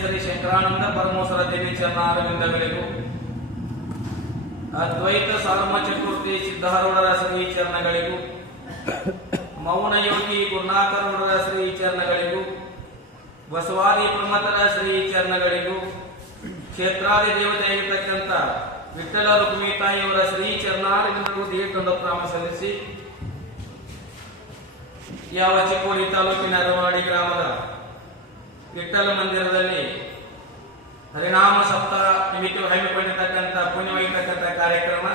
ಕೇಸರಿ ಶಂಕರಾನಂದ ಪರಮೋಸರ ದೇವಿ ಚರಣಾರವಿಂದಗಳಿಗೂ ಅದ್ವೈತ ಸರ್ಮ ಚತುರ್ಥಿ ಸಿದ್ಧಾರೂಢರ ಶ್ರೀ ಚರಣಗಳಿಗೂ ಮೌನ ಯೋಗಿ ಗುರುನಾಥರೂಢರ ಶ್ರೀ ಚರಣಗಳಿಗೂ ಬಸವಾದಿ ಪ್ರಮತರ ಶ್ರೀ ಚರಣಗಳಿಗೂ ಕ್ಷೇತ್ರಾದಿ ದೇವತೆಯಾಗಿರ್ತಕ್ಕಂಥ ವಿಠ್ಠಲ ರುಕ್ಮಿ ತಾಯಿಯವರ ಶ್ರೀ ಚರಣಾರವಿಂದಗೂ ದೀರ್ಘ ಪ್ರಾಮ ಸಲ್ಲಿಸಿ, ಯಾವ ಚಿಕ್ಕೋಡಿ ತಾಲೂಕಿನ ಅರವಾಡಿ ಗ್ರಾಮದ ವಿಠ್ಠಲ ಮಂದಿರದಲ್ಲಿ ಹರಿನಾಮ ಸಪ್ತ ನಿಮಿತ್ತ ಹಮ್ಮಿಕೊಂಡಿರ್ತಕ್ಕಂಥ ಪುಣ್ಯವಾಗಿರ್ತಕ್ಕಂಥ ಕಾರ್ಯಕ್ರಮ.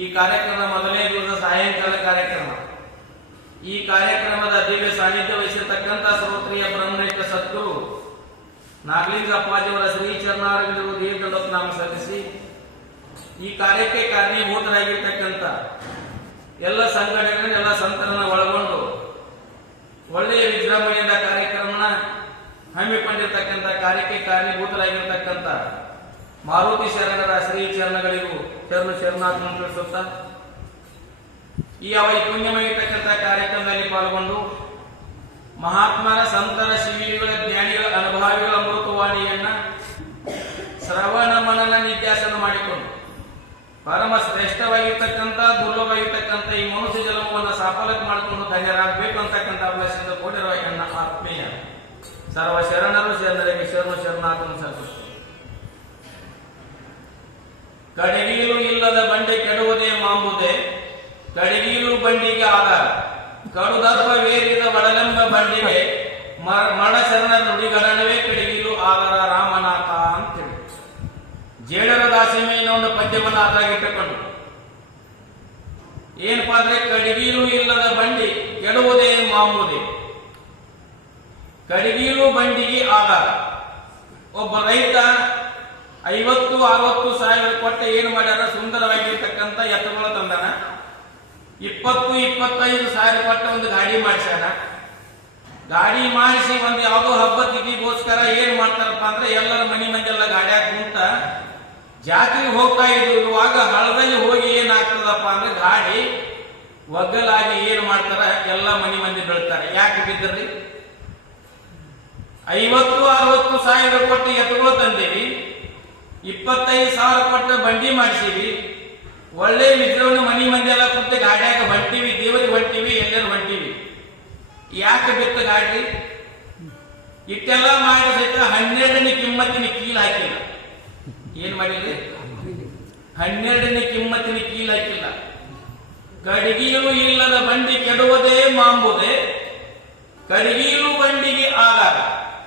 ಈ ಕಾರ್ಯಕ್ರಮ ಮೊದಲನೇ ದಿವಸ ಸಾಯಂಕಾಲ ಕಾರ್ಯಕ್ರಮ. ಈ ಕಾರ್ಯಕ್ರಮದ ದಿವ್ಯ ಸಾನ್ನಿಧ್ಯ ವಹಿಸಿರ್ತಕ್ಕಂಥ ಶ್ರೋತ್ರಿಯ ಬ್ರಹ್ಮನಿಷ್ಠ ಸದ್ಗುರು ನಾಗಲಿಂಗಪ್ಪಾಜಿಯವರ ಶ್ರೀ ಚರಣಾರವಿಂದರು ದೀರ್ಘ ನಾಮ ಸಲ್ಲಿಸಿ, ಈ ಕಾರ್ಯಕ್ಕೆ ಕಾರಣೀಭೂತರಾಗಿರ್ತಕ್ಕಂಥ ಎಲ್ಲ ಸಂಘಟನೆಗಳನ್ನ ಎಲ್ಲ ಸಂತರನ್ನ ಒಳಗೊಂಡು ಒಳ್ಳೆಯ ವಿಜೃಂಭಣೆಯಿಂದ ಹಮ್ಮಿಕೊಂಡಿರ್ತಕ್ಕಂಥ ಕಾರ್ಯಕ್ಕೆ ಕಾರಣೀಭೂತರಾಗಿರ್ತಕ್ಕಂಥ ಮಾರುತಿ ಶರಣರ ಶ್ರೀ ಚರಣಗಳಿಗೂ ಶರಣ ಶರಣಾತ್ಮ ತಿಳಿಸುತ್ತ ಈ ಅವರಿ ಈ ಪುಣ್ಯಮಯಿರ್ತಕ್ಕಂಥ ಕಾರ್ಯಕ್ರಮದಲ್ಲಿ ಪಾಲ್ಗೊಂಡು ಮಹಾತ್ಮರ ಸಂತರ ಶಿವಿಗಳ ಜ್ಞಾನಿಗಳ ಅನುಭಾವಿಗಳ ಅಮೃತವಾಣಿಯನ್ನ ಶ್ರವಣ ಮನನ ನಿತ್ಯಾಸನ ಮಾಡಿಕೊಂಡು ಪರಮ ಶ್ರೇಷ್ಠವಾಗಿರ್ತಕ್ಕಂಥ, ದುರ್ಲಭವಾಗಿರ್ತಕ್ಕಂಥ ಈ ಮನುಷ್ಯ ಜನ್ಮವನ್ನು ಸಫಲಕ್ಕೆ ಮಾಡಿಕೊಂಡು ಧನ್ಯರಾಗಬೇಕು ಅಂತಕ್ಕಂಥ ಅಭ್ಯಾಸದಿಂದ ಕೊಟ್ಟಿರುವ ಎನ್ನ ಆತ್ಮೀಯ. ಸರ್ವ ಶರಣರು ಶರಣರಿಗೆ ಶರಣ ಶರಣಾತ್ಮ ಸಂತೋಷ ಕಡಿಗೀಲು ಇಲ್ಲದ ಬಂಡೆ ಕೆಡುವುದೇ ಮಾಂಬುದೇ. ಕಡಿಗೀಲು ಬಂಡಿಗೆ ಆಧಾರ. ಕಡುದರ್ಭ ವೇರಿದ ಒಡಲೆಂಬ ಬಂಡಿಗೆ ಮ- ಶರಣ ಶರಣರ ಕಡಿಗೀಲು ಆಧಾರ ರಾಮನಾಥ ಅಂತೇಳಿ. ಜೇಡರ ದಾಸಿಮೆಯನ್ನು ಒಂದು ಪದ್ಯವನ್ನು ಆಧಾರಿಟ್ಟುಕೊಂಡು ಏನಪ್ಪಾ ಅಂದ್ರೆ ಕಡಿಗೀಲು ಇಲ್ಲದ ಬಂಡಿ ಕೆಡುವುದೇ ಮಾಂಬುದೆ. ಕಡಗೀಲು ಬಂಡಿಗೆ ಆಧಾರ. ಒಬ್ಬ ರೈತ ಐವತ್ತು, ಅರವತ್ತು ಸಾವಿರ ಕೊಟ್ಟ ಏನು ಮಾಡ್ಯಾರ? ಸುಂದರವಾಗಿರ್ತಕ್ಕಂಥ ಎತ್ತುಗಳು ತಂದಾನ. ಇಪ್ಪತ್ತು, ಇಪ್ಪತ್ತೈದು ಸಾವಿರ ಕೊಟ್ಟ ಒಂದು ಗಾಡಿ ಮಾಡಿಸ್ಯಾನ. ಗಾಡಿ ಮಾಡಿಸಿ ಒಂದು ಯಾವುದೋ ಹಬ್ಬ ತಿಥಿಗೋಸ್ಕರ ಏನ್ ಮಾಡ್ತಾರಪ್ಪ ಅಂದ್ರೆ ಎಲ್ಲರ ಮನಿ ಮಂದಿಯೆಲ್ಲ ಗಾಡಿಯಾಗ ಕುಂತ ಜಾತ್ರೆಗೆ ಹೋಗ್ತಾ ಇದ್ರು. ಇರುವಾಗ ಹಳದಲ್ಲಿ ಹೋಗಿ ಏನಾಗ್ತದಪ್ಪ ಅಂದ್ರೆ ಗಾಡಿ ಒಗ್ಗಲಾಗಿ ಏನ್ ಮಾಡ್ತಾರ? ಎಲ್ಲ ಮನಿ ಮಂದಿ ಬೀಳ್ತಾರೆ. ಯಾಕೆ ಬಿದ್ದರ್ರಿ? ಐವತ್ತು, ಅರವತ್ತು ಸಾವಿರ ಕೊಟ್ಟು ಎತ್ತುಗಳು ತಂದೇವಿ ಇಪ್ಪತ್ತೈದು ಸಾವಿರ ಕೊಟ್ಟು ಬಂಡಿ ಮಾಡಿಸೀವಿ ಒಳ್ಳೆ ಮಿತ್ರವನ್ನು ಮನಿ ಮಂದಿ ಎಲ್ಲ ಕುಂತು ಗಾಡಿಯಾಗ ಹೊಂಟಿವಿ, ದೇವರಿಗೆ ಹೊಂಟಿವಿ, ಎಲ್ಲರೂ ಹೊಂಟಿವಿ. ಯಾಕೆ ಬಿತ್ತ ಗಾಡಿ? ಇಟ್ಟೆಲ್ಲ ಮಾಡಿದ ಸಹಿತ ಹನ್ನೆರಡನೇ ಕಿಮ್ಮತ್ತಿನ ಕೀಲ್ ಹಾಕಿಲ್ಲ. ಏನ್ ಮಾಡಿಲ್ಲ ಹನ್ನೆರಡನೇ ಕಿಮ್ಮತ್ತಿನ ಕೀಲ್ ಹಾಕಿಲ್ಲ. ಕಡಿಗೀಲು ಇಲ್ಲದ ಬಂಡಿ ಕೆಡುವುದೇ ಮಾಂಬುದೇ. ಕಡಿಗೀಲು ಬಂಡಿಗೆ ಆಧಾರ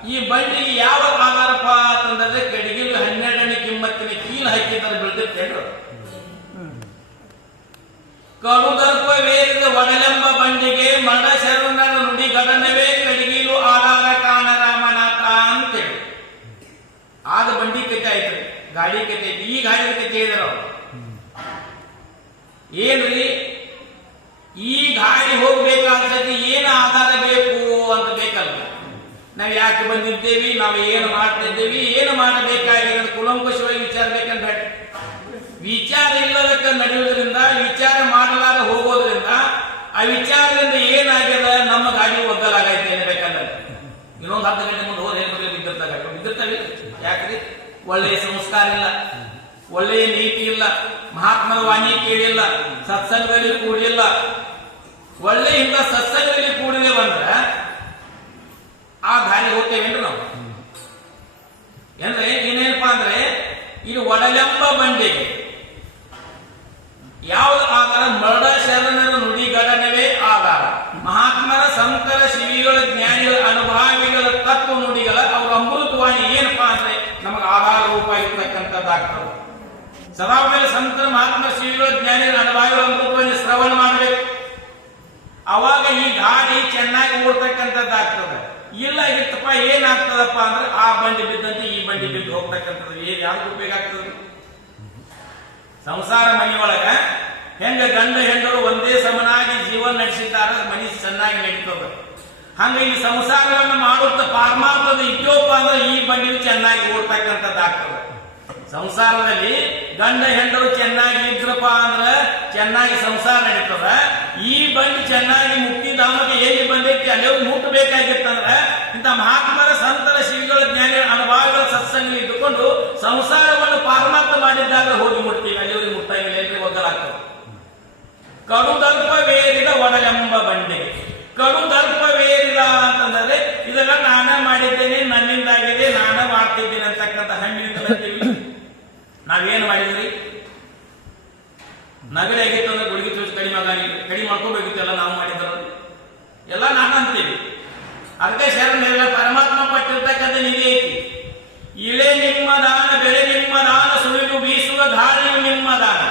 ಈ ಬಂಡಿಗೆ ಯಾವ ಆಧಾರಪ್ಪ ಅಂತಂದ್ರೆ ಕಡಿಗೀಲು ಹನ್ನೆರಡನೇ ಕಿಮ್ಮತ್ತಿನ ಕೀಲು ಹಾಕಿದ್ದಾರೆ ಬೆಳೆದಿರ್ತೇನೆ ಕಡುದರ್ಪ ವೇರಿದ ಒಡಲೆಂಬ ಬಂಡಿಗೆ ಮಡ ಶರಣರ ನುಡಿ ಗಡನವೇ ಕಡಿಗೀಲು ಆಧಾರ ಕಾಣ ರಾಮನಾಥ ಅಂತೇಳಿ. ಆದ ಬಂಡಿ ಕತೆ ಆಯ್ತು. ಗಾಡಿ ಕತೆ ಈ ಗಾಡಿ ಕತೆ ಹೇಳಿದ್ರು ಅವರು. ಏನ್ರಿ? ಈ ಗಾಡಿ ಹೋಗ್ಬೇಕಾದ್ರೆ ಏನು ಆಧಾರ ಬೇಕು ಅಂತ ನಾವ್ ಯಾಕೆ ಬಂದಿದ್ದೇವಿ? ನಾವು ಏನು ಮಾಡ್ತಿದ್ದೇವಿ? ಏನು ಮಾಡಬೇಕಾಗಿದೆ ಅಂತ ಕುಲಂಕುಷವಾಗಿ ವಿಚಾರ ಇಲ್ಲದಕ್ಕೆ ನಡೆಯುವುದರಿಂದ, ವಿಚಾರ ಮಾಡಲಾರ ಹೋಗೋದ್ರಿಂದ, ಆ ವಿಚಾರದಿಂದ ಏನಾಗ್ಯದ? ನಮ್ಮ ಗಾಡಿ ಏನು ಅನ್ಬೇಕಂದ್ರೆ ಇನ್ನೊಂದು ಹತ್ತು ಗಂಟೆ ಮುಂದೆ ಹೋದ್ರೆ ಏನ್ ಬಿದ್ದಿರ್ತಾರೆ. ಬಿದ್ದಿರ್ತವೆ. ಯಾಕ್ರಿ? ಒಳ್ಳೆಯ ಸಂಸ್ಕಾರ ಇಲ್ಲ. ಒಳ್ಳೆಯ ನೀತಿ ಇಲ್ಲ. ಮಹಾತ್ಮರ ವಾಣಿ ಕೇಳಿಲ್ಲ. ಸತ್ಸಂಗದಲ್ಲಿ ಕೂಡಿಲ್ಲ. ಒಳ್ಳೆಯಿಂದ ಸತ್ಸಂಗದಲ್ಲಿ ಕೂಡಿದೆ ಬಂದ್ರೆ ಆ ದಾರಿ ಹೋಗ್ತೇವೇನ್ರಿ ನಾವು. ಎಂದ್ರೆ ಏನೇನಪ್ಪಾ ಅಂದ್ರೆ, ಇದು ಒಡಲೆಂಬ ಬಂಡೆ ಯಾವ್ದು ಆಧಾರ ಮರಣ ಶರಣರ ನುಡಿಗಳನವೇ ಆಧಾರ ಮಹಾತ್ಮರ ಸಂತರ ಶಿವಿಗಳ ಜ್ಞಾನಿಗಳ ಅನುಭಾವಿಗಳ ತತ್ವ ನುಡಿಗಳ ಅವರ ಅಮೃತವಾಣಿ ಏನಪ್ಪಾ ಅಂದ್ರೆ ನಮಗೆ ಆಧಾರ ರೂಪ ಇರ್ತಕ್ಕಂಥದ್ದಾಗ್ತದೆ. ಸದಾ ಮೇಲೆ ಸಂತರ ಮಹಾತ್ಮ ಶಿವಿಗಳ ಜ್ಞಾನಿಗಳ ಅನುಭಾವಿಗಳ ಅಮೃತವಾಣಿ ಶ್ರವಣ ಮಾಡಬೇಕು. ಅವಾಗ ಈ ಗಾಡಿ ಚೆನ್ನಾಗಿ ಓಡ್ತಕ್ಕಂಥದ್ದಾಗ್ತದೆ. ಇಲ್ಲ ಇತ್ತಪ್ಪ, ಏನಾಗ್ತದಪ್ಪ ಅಂದ್ರೆ ಆ ಬಂಡಿ ಬಿದ್ದಂತೆ ಈ ಬಂಡಿ ಬಿದ್ದು ಹೋಗ್ತಕ್ಕಂಥದ್ದು. ಏನ್ ಯಾವ್ದು ಉಪಯೋಗ ಆಗ್ತದೆ ಸಂಸಾರ ಮನೆಯೊಳಗ ಹೆಂಗ ಗಂಡ ಹೆಂಡರು ಒಂದೇ ಸಮನಾಗಿ ಜೀವನ ನಡೆಸಿದ್ದಾರೆ ಮನಿ ಚೆನ್ನಾಗಿ ನಡೀತದ. ಹಂಗ ಈ ಸಂಸಾರವನ್ನು ಮಾಡುತ್ತ ಪಾರಮಾರ್ಥದ ಇದ್ದೋಪ್ಪ ಅಂದ್ರೆ ಈ ಬಂಡಿ ಚೆನ್ನಾಗಿ ಓಡ್ತಕ್ಕಂಥದ್ದಾಗ್ತದೆ. ಸಂಸಾರದಲ್ಲಿ ಗಂಡ ಹೆಂಡರು ಚೆನ್ನಾಗಿ ಇದ್ರಪ್ಪ ಅಂದ್ರ ಚೆನ್ನಾಗಿ ಸಂಸಾರ ನಡೀತದ. ಈ ಬಂದು ಚೆನ್ನಾಗಿ ಮುಕ್ತಿಧಾಮಕ್ಕೆ ಎಲ್ಲಿ ಬಂದೈತಿ, ಅಲ್ಲಿ ಮುಟ್ಟಬೇಕಾಗಿತ್ತಂದ್ರ ಇಂಥ ಮಹಾತ್ಮರ ಸಂತರ ಶ್ರೀಗಳ ಜ್ಞಾನ, ಅನುಭವಗಳ ಸತ್ಸಂಗ ಇದ್ದುಕೊಂಡು ಸಂಸಾರವನ್ನು ಪಾರಮಾರ್ಥ ಮಾಡಿದ್ದಾಗ ಹೋಗಿ ಮುಟ್ತೀವಿ. ಅಲ್ಲಿವರೆಗೆ ಮುಟ್ಟಾಗಿಲ್ಲ ಎಲ್ಲಿ ಒಗ್ಗಲಾಗ್ತದೆ ಕಡುದರ್ಪವೇರಿದ ಒಡಲೆಂಬ ಬಂಡೆ. ಕಡುದರ್ಪವೇರಿದ ಅಂತಂದ್ರೆ, ಇದೆಲ್ಲ ನಾನೇ ಮಾಡಿದ್ದೇನೆ, ನನ್ನಿಂದಾಗಿದೆ, ನಾನೇ ಮಾಡ್ತಿದ್ದೇನೆ ಅಂತಕ್ಕಂಥ ಹಣ್ಣಿನಿಂದ ನಾವೇನ್ ಮಾಡಿದ್ರಿ? ನಗರ ಆಗಿತ್ತು ಅಂದ್ರೆ ಗುಳಿಗೆ ತೋರಿಸಿ ಕಡಿಮೆ ಆಗಿ ಕಡಿಮೆ ಮಾಡ್ಕೋಬೇಕಿತ್ತು ಎಲ್ಲ ನಾವು ಮಾಡಿದ್ರು ಎಲ್ಲ ನಾನು ಅಂತೀವಿ ಅದಕ್ಕೆ ಶರಣ ಪರಮಾತ್ಮ ಪಟ್ಟಿರ್ತಕ್ಕಂಥ ನಿಧಿ ಐತಿ. ಇಳೆ ನಿಮ್ಮ ದಾನ, ಬೆಳೆ ನಿಮ್ಮ ದಾನ ಸುಳಿದು ಬೀಸುವ ಗಾಳಿಯು ನಿಮ್ಮ ದಾನ.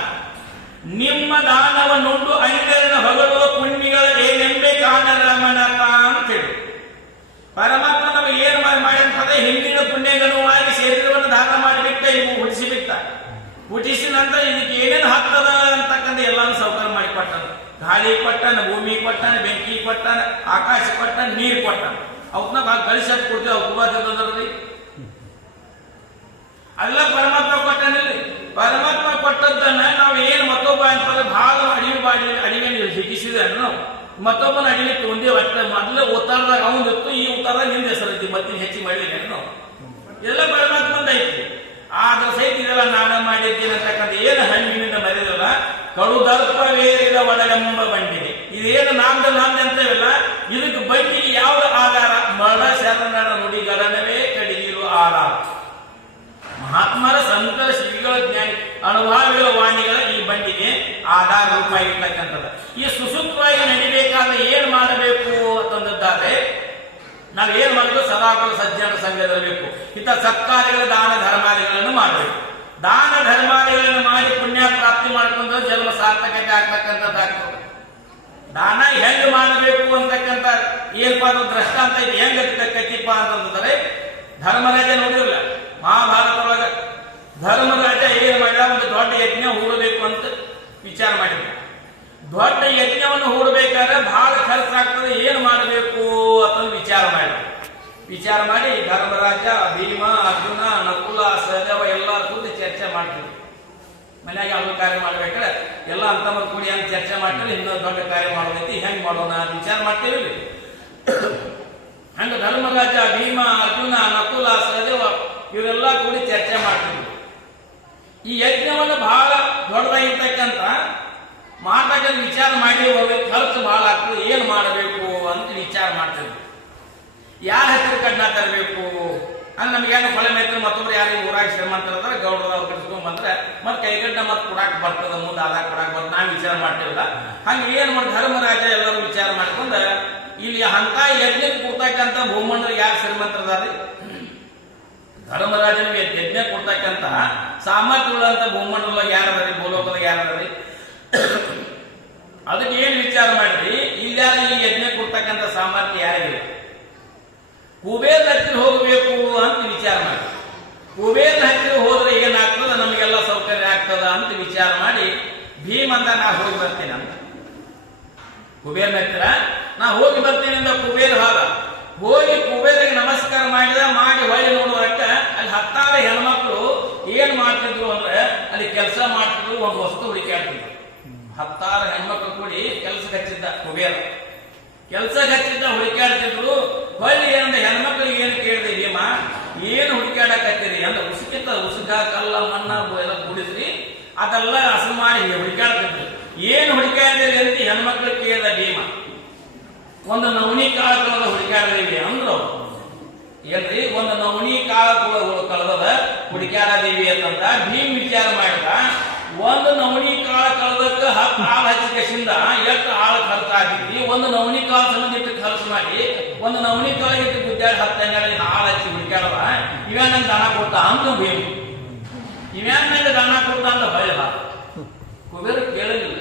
ನಿಮ್ಮ ದಾನವನ್ನುಂಡು ಐದರನ ಹೊಗಳುವ ಪುಣ್ಯಗಳ ಏನೆಂಬೆ ಕಾಣರಮಣತ ಅಂತೇಳಿ ಪರಮಾತ್ಮ ನಮಗೆ ಏನು ಮಾಡಿ ಮಾಡಿರ್ತದೆ ಹಿಂದಿನ ಪುಣ್ಯಗನುವಾಗಿ ಶರೀರವನ್ನು ದಾನ ಮಾಡಿಬಿಟ್ಟ ಇವು ಹುಟ್ಟಿಸಿಬಿಟ್ಟ ಹುಟ್ಟಿಸಿ ನಂತರ ಇದಕ್ಕೆ ಏನೇನು ಹಾಕ್ತದ ಅಂತಕ್ಕಂಥ ಎಲ್ಲಾನು ಸೌಕರ್ಯ ಮಾಡಿ ಕೊಟ್ಟನ ಗಾಳಿ ಕೊಟ್ಟನ, ಭೂಮಿ ಕೊಟ್ಟನ, ಬೆಂಕಿ ಕೊಟ್ಟನ, ಆಕಾಶ ಕೊಟ್ಟನ, ನೀರು ಕೊಟ್ಟನ. ಅವನ್ನ ಗಳಿಸಿ ಅಂತ ಕೊಡ್ತೀವಿ ಅವ್ರು ತುಂಬಾ ಅಲ್ಲ ಪರಮಾತ್ಮ ಕೊಟ್ಟನಲ್ಲಿ. ಪರಮಾತ್ಮ ಕೊಟ್ಟದ್ದನ್ನ ನಾವು ಏನು ಮತ್ತೊಬ್ಬ ಅಂತಂದ್ರೆ ಭಾಳ ಅಡಿಗೆ ಮಾಡಿ ಅಡಿಗೆ ನಾವು ಮತ್ತೊಬ್ಬನ ಅಡಿಲಿಕ್ಕೆ ಒಂದೇ ಒಟ್ಟ ಮೊದಲೇ ಉತ್ತರದಾಗ ಅವನು ಇತ್ತು ಈ ಉತ್ತರದಾಗ ನಿಂದ ಹೆಸರೈತಿ ಮತ್ತೆ ಹೆಚ್ಚಿಗೆ ಮಾಡಿಲ್ಲ ನಾವು. ಎಲ್ಲ ಪರಮಾತ್ಮಂದ ಬಂದೈತಿ ಆದ್ರ ಸಹಿತ ಇದೆಲ್ಲ ನಾನ ಮಾಡಿದ್ದೀನಿ ಅಂತಕ್ಕಂಥ ಏನು ಹಣ್ಣಿನಿಂದ ಮರೆಯಲ್ಲ ಕಡು ದರ್ಪವೇರಿದ ಒಳಗೆಂಬ ಬಂಡಿಗೆ. ಇದೇನು ನಾಮ್ದ ನಾಮ್ದ ಅಂತೇವಲ್ಲ. ಇದಕ್ಕೆ ಬಂಡಿಗೆ ಯಾವ ಆಧಾರ? ಮಡ ಶರಣರ ನುಡಿಗರನವೇ ಕಡಿಗಿರು ಆಧಾರ ಮಹಾತ್ಮರ ಸಂತರ ಶ್ರೀಗಳ ಜ್ಞಾನಿ, ಅನುಭಾವಿಗಳ ವಾಣಿಗಳ ಈ ಬಂಡಿಗೆ ಆಧಾರ ರೂಪ ಇರ್ತಕ್ಕಂಥದ್ದು. ಈ ಸುಸೂತ್ರವಾಗಿ ನಡಿಬೇಕಾದ್ರೆ ಏನು ಮಾಡಬೇಕು ಅಂತಂದದ್ದಾದ್ರೆ, ನಾವು ಏನು ಮಾಡಬೇಕು ಸದಾಕುಲ ಸಜ್ಜನ ಸಂಘದಲ್ಲಿರಬೇಕು. ಇಂಥ ಸತ್ಕಾರ್ಯಗಳ ದಾನ ಧರ್ಮಾದಿಗಳನ್ನು ಮಾಡಬೇಕು. ದಾನ ಧರ್ಮಾದಿಗಳನ್ನು ಮಾಡಿ ಪುಣ್ಯ ಪ್ರಾಪ್ತಿ ಮಾಡ್ಕೊಂಡು ಜನ್ಮ ಸಾರ್ಥಕತೆ ಆಗ್ತಕ್ಕಂಥದ್ದಾಗ್ತದೆ ದಾನ ಹೆಂಗ್ ಮಾಡಬೇಕು ಅಂತಕ್ಕಂಥ ಏನಪ್ಪಾ ದೃಷ್ಟಾಂತ ಇದೆ. ಹೆಂಗ್ ಕತ್ತಿಪ್ಪ ಅಂತಂದ್ರೆ ಧರ್ಮರಾಜ ನೋಡಿರಲ್ಲ ಮಹಾಭಾರತದೊಳಗ ಧರ್ಮರಾಜ ಏನು ಮಾಡಿದ ಒಂದು ದೊಡ್ಡ ಯಜ್ಞ ಹೂಡಬೇಕು ಅಂತ ವಿಚಾರ ಮಾಡಿದ ದೊಡ್ಡ ಯಜ್ಞವನ್ನು ಹೂಡಬೇಕಾದ್ರೆ ಬಹಳ ಖರ್ಚಾಗ್ತದೆ, ಏನು ಮಾಡಬೇಕು ಅಂತ ವಿಚಾರ ಮಾಡಿ ವಿಚಾರ ಮಾಡಿ ಧರ್ಮರಾಜ ಭೀಮ, ಅರ್ಜುನ, ನಕುಲ, ಸಹದೇವ ಎಲ್ಲರ ಕೂತು ಚರ್ಚೆ ಮಾಡ್ತೀವಿ ಮನೆಯಾಗ ಅವ್ರ ಕಾರ್ಯ ಮಾಡ್ಬೇಕಾದ್ರೆ ಎಲ್ಲ ಅಂತಮ್ಮ ಕೂಡಿ ಅಂತ ಚರ್ಚೆ ಮಾಡ್ತೀವಿ ಇನ್ನೊಂದು ದೊಡ್ಡ ಕಾರ್ಯ ಮಾಡೋದೈತಿ, ಹೆಂಗ್ ಮಾಡೋಣ ಅಂತ ವಿಚಾರ ಮಾಡ್ತೀವಿ ಹಂಗ ಧರ್ಮರಾಜ ಭೀಮ, ಅರ್ಜುನ, ನಕುಲ, ಸಹದೇವ ಇವರೆಲ್ಲ ಕೂಡಿ ಚರ್ಚೆ ಮಾಡ್ತಿದ್ರು ಈ ಯಜ್ಞವನ್ನು ಬಹಳ ದೊಡ್ಡದಾಗಿರ್ತಕ್ಕಂಥ ಮಾತಕ್ಕಂತ ವಿಚಾರ ಮಾಡಿ ಹೋಗ್ಬೇಕು ಖರ್ಚು ಬಹಳ ಆಗ್ತದೆ, ಏನು ಮಾಡಬೇಕು ಅಂತ ವಿಚಾರ ಮಾಡ್ತೀವಿ. ಯಾರ ಹೆಸರು ಕಡ್ನ ತರಬೇಕು? ಅಂದ್ರೆ ನಮ್ಗೇನು ಕೊಳೆ ಮೇತ್ರ ಮತ್ತೊಬ್ರು ಯಾರಿಗೆ ಊರಾಗ ಶ್ರೀಮಂತ ಅದಾರ ಗೌಡರ ಅವ್ರು ಕಟ್ಸ್ಕೊಂಡ್ ಬಂದ್ರೆ ಮತ್ತೆ ಕೈಗಡ್ಡ ಮತ್ತೆ ಕೊಡಾಕ್ ಬರ್ತದ, ಮುಂದೆ ಆದಾಗ ಕೊಡಾಕ್ ಬರ್ತದೆ, ನಾವು ವಿಚಾರ ಮಾಡ್ತೀವಲ್ಲ ಹಂಗೆ ಏನು ಮಾಡಿ ಧರ್ಮರಾಜ ಎಲ್ಲರೂ ವಿಚಾರ ಮಾಡ್ಕೊಂಡು ಇಲ್ಲಿ ಅಂತ ಯಜ್ಞಕ್ಕೆ ಕೊಡ್ತಕ್ಕಂಥ ಭೂಮಂಡ್ರಿಗೆ ಯಾರು ಶ್ರೀಮಂತರದಾರ್ರಿ ಧರ್ಮರಾಜನಿಗೆ ಯಜ್ಞ ಕೊಡ್ತಕ್ಕಂತ ಸಾಮರ್ಥ್ಯಗಳಂತ ಭೂಮಂಡಲ ಯಾರದ್ರಿ, ಭೂಲೋಕದಾಗ ಯಾರದ್ರಿ? ಅದಕ್ಕೆ ಏನ್ ವಿಚಾರ ಮಾಡ್ರಿ? ಇಲ್ಲಾರ ಈ ಯಜ್ಞ ಕೊಡ್ತಕ್ಕಂಥ ಸಾಮರ್ಥ್ಯ ಯಾರಿಗಿಲ್ಲ ಕುಬೇರ ಹತ್ತಿರ ಹೋಗಬೇಕು ಅಂತ ವಿಚಾರ ಮಾಡಿ ಕುಬೇರ ಹತ್ತಿರ ಹೋದ್ರೆ ಏನಾಗ್ತದ? ನಮಗೆಲ್ಲ ಸೌಕರ್ಯ ಆಗ್ತದ ಅಂತ ವಿಚಾರ ಮಾಡಿ ಭೀಮಂದ ನಾ ಹೋಗಿ ಬರ್ತೀನಿ ಅಂತ. ಕುಬೇರನ ಹತ್ತಿರ ನಾ ಹೋಗಿ ಬರ್ತೀನಿ ಅಂತ ಕುಬೇರ ಹಾಗ ಹೋಗಿ ಕುಬೇರಿಗೆ ನಮಸ್ಕಾರ ಮಾಡಿದ, ಮಾಡಿ ಹೊಳ್ಳಿ ನೋಡುವ ಹತ್ತಾರು ಹೆಣ್ಮಕ್ಳು ಏನ್ ಮಾಡ್ತಿದ್ರು ಅಂದ್ರೆ ಅಲ್ಲಿ ಕೆಲಸ ಮಾಡ್ತಿದ್ರು, ಒಂದು ವಸ್ತು ಹುಡುಕಾಡ್ತಿದ್ರು ಹತ್ತಾರು ಹೆಣ್ಮಕ್ಳು ಕೂಡಿ ಕೆಲಸ ಹಚ್ಚಿದ್ದ ಕುಬೇರ. ಕೆಲಸ ಹಚ್ಚಿದ್ದ ಹುಡುಕಾಡ್ತಿದ್ರು ಹೊಳ್ಳಿ ಏನಂದ್ರೆ ಹೆಣ್ಮಕ್ಳಿಗೆ ಏನು ಕೇಳಿದೆ ಹೇಮ ಏನು ಹುಡುಕಾಡಕತ್ತೀರಿ ಅಂದ್ರೆ ಉಸುಕಿತ್ತ ಉಸುಕ ಕಲ್ಲ ಮಣ್ಣ ಎಲ್ಲ ಕೂಡಿಸ್ರಿ. ಅದೆಲ್ಲ ಹಸು ಮಾಡಿ ಹುಡುಕಾಡ್ತಿದ್ರು ಏನು ಹುಡುಕಾಡಿದ್ರಿ ಅಂತ ಹೆಣ್ಮಕ್ಳು ಕೇಳಿದ ಭೀಮ. ಒಂದು ನವನಿ ಕಾಳುಗಳ ಹುಡುಕಾಡಿದ್ರಿ ಅಂದ್ರು. ಏನ್ರಿ ಒಂದು ನವಣಿ ಕಾಳು ಕಳೆದದ, ಹುಡುಕ್ಯಾರ ದೇವಿ ಅಂತಂದ, ಭೀಮ್ ವಿಚಾರ ಮಾಡಿದ, ಒಂದು ನವಣಿ ಕಾಳ ಕಳೆದಕ್ಕ ಹತ್ತು ಹಾಳು ಹಚ್ಚಿಕೆಸಿಂದ ಎಷ್ಟು ಹಾಳು ಖರ್ಚು ಆಗಿದ್ವಿ ಒಂದು ನವಣಿ ಕಾಳ ಇಟ್ಟು ಖರ್ಚು ಮಾಡಿ, ಒಂದು ನವಣಿ ಕಾಳ ಇಟ್ಟು ಗುದ್ದಾಡಿ ಹತ್ತು ಹನ್ನೆರಡು ಹಾಳು ಹಚ್ಚಿ ಹುಡುಕ್ಯಾಡವ ಇವ್ಯಾನ ನಂಗೆ ದಾನ ಕೊಡ್ತಾ ಅಂತ ಭೀಮ್. ಇವ್ಯಾನ ನಂಗೆ ದಾನ ಕೊಡ್ತಾ ಅಂತ ಹೊಳ್ಳ ಕುಬೇರ ಕೇಳಲಿಲ್ಲ.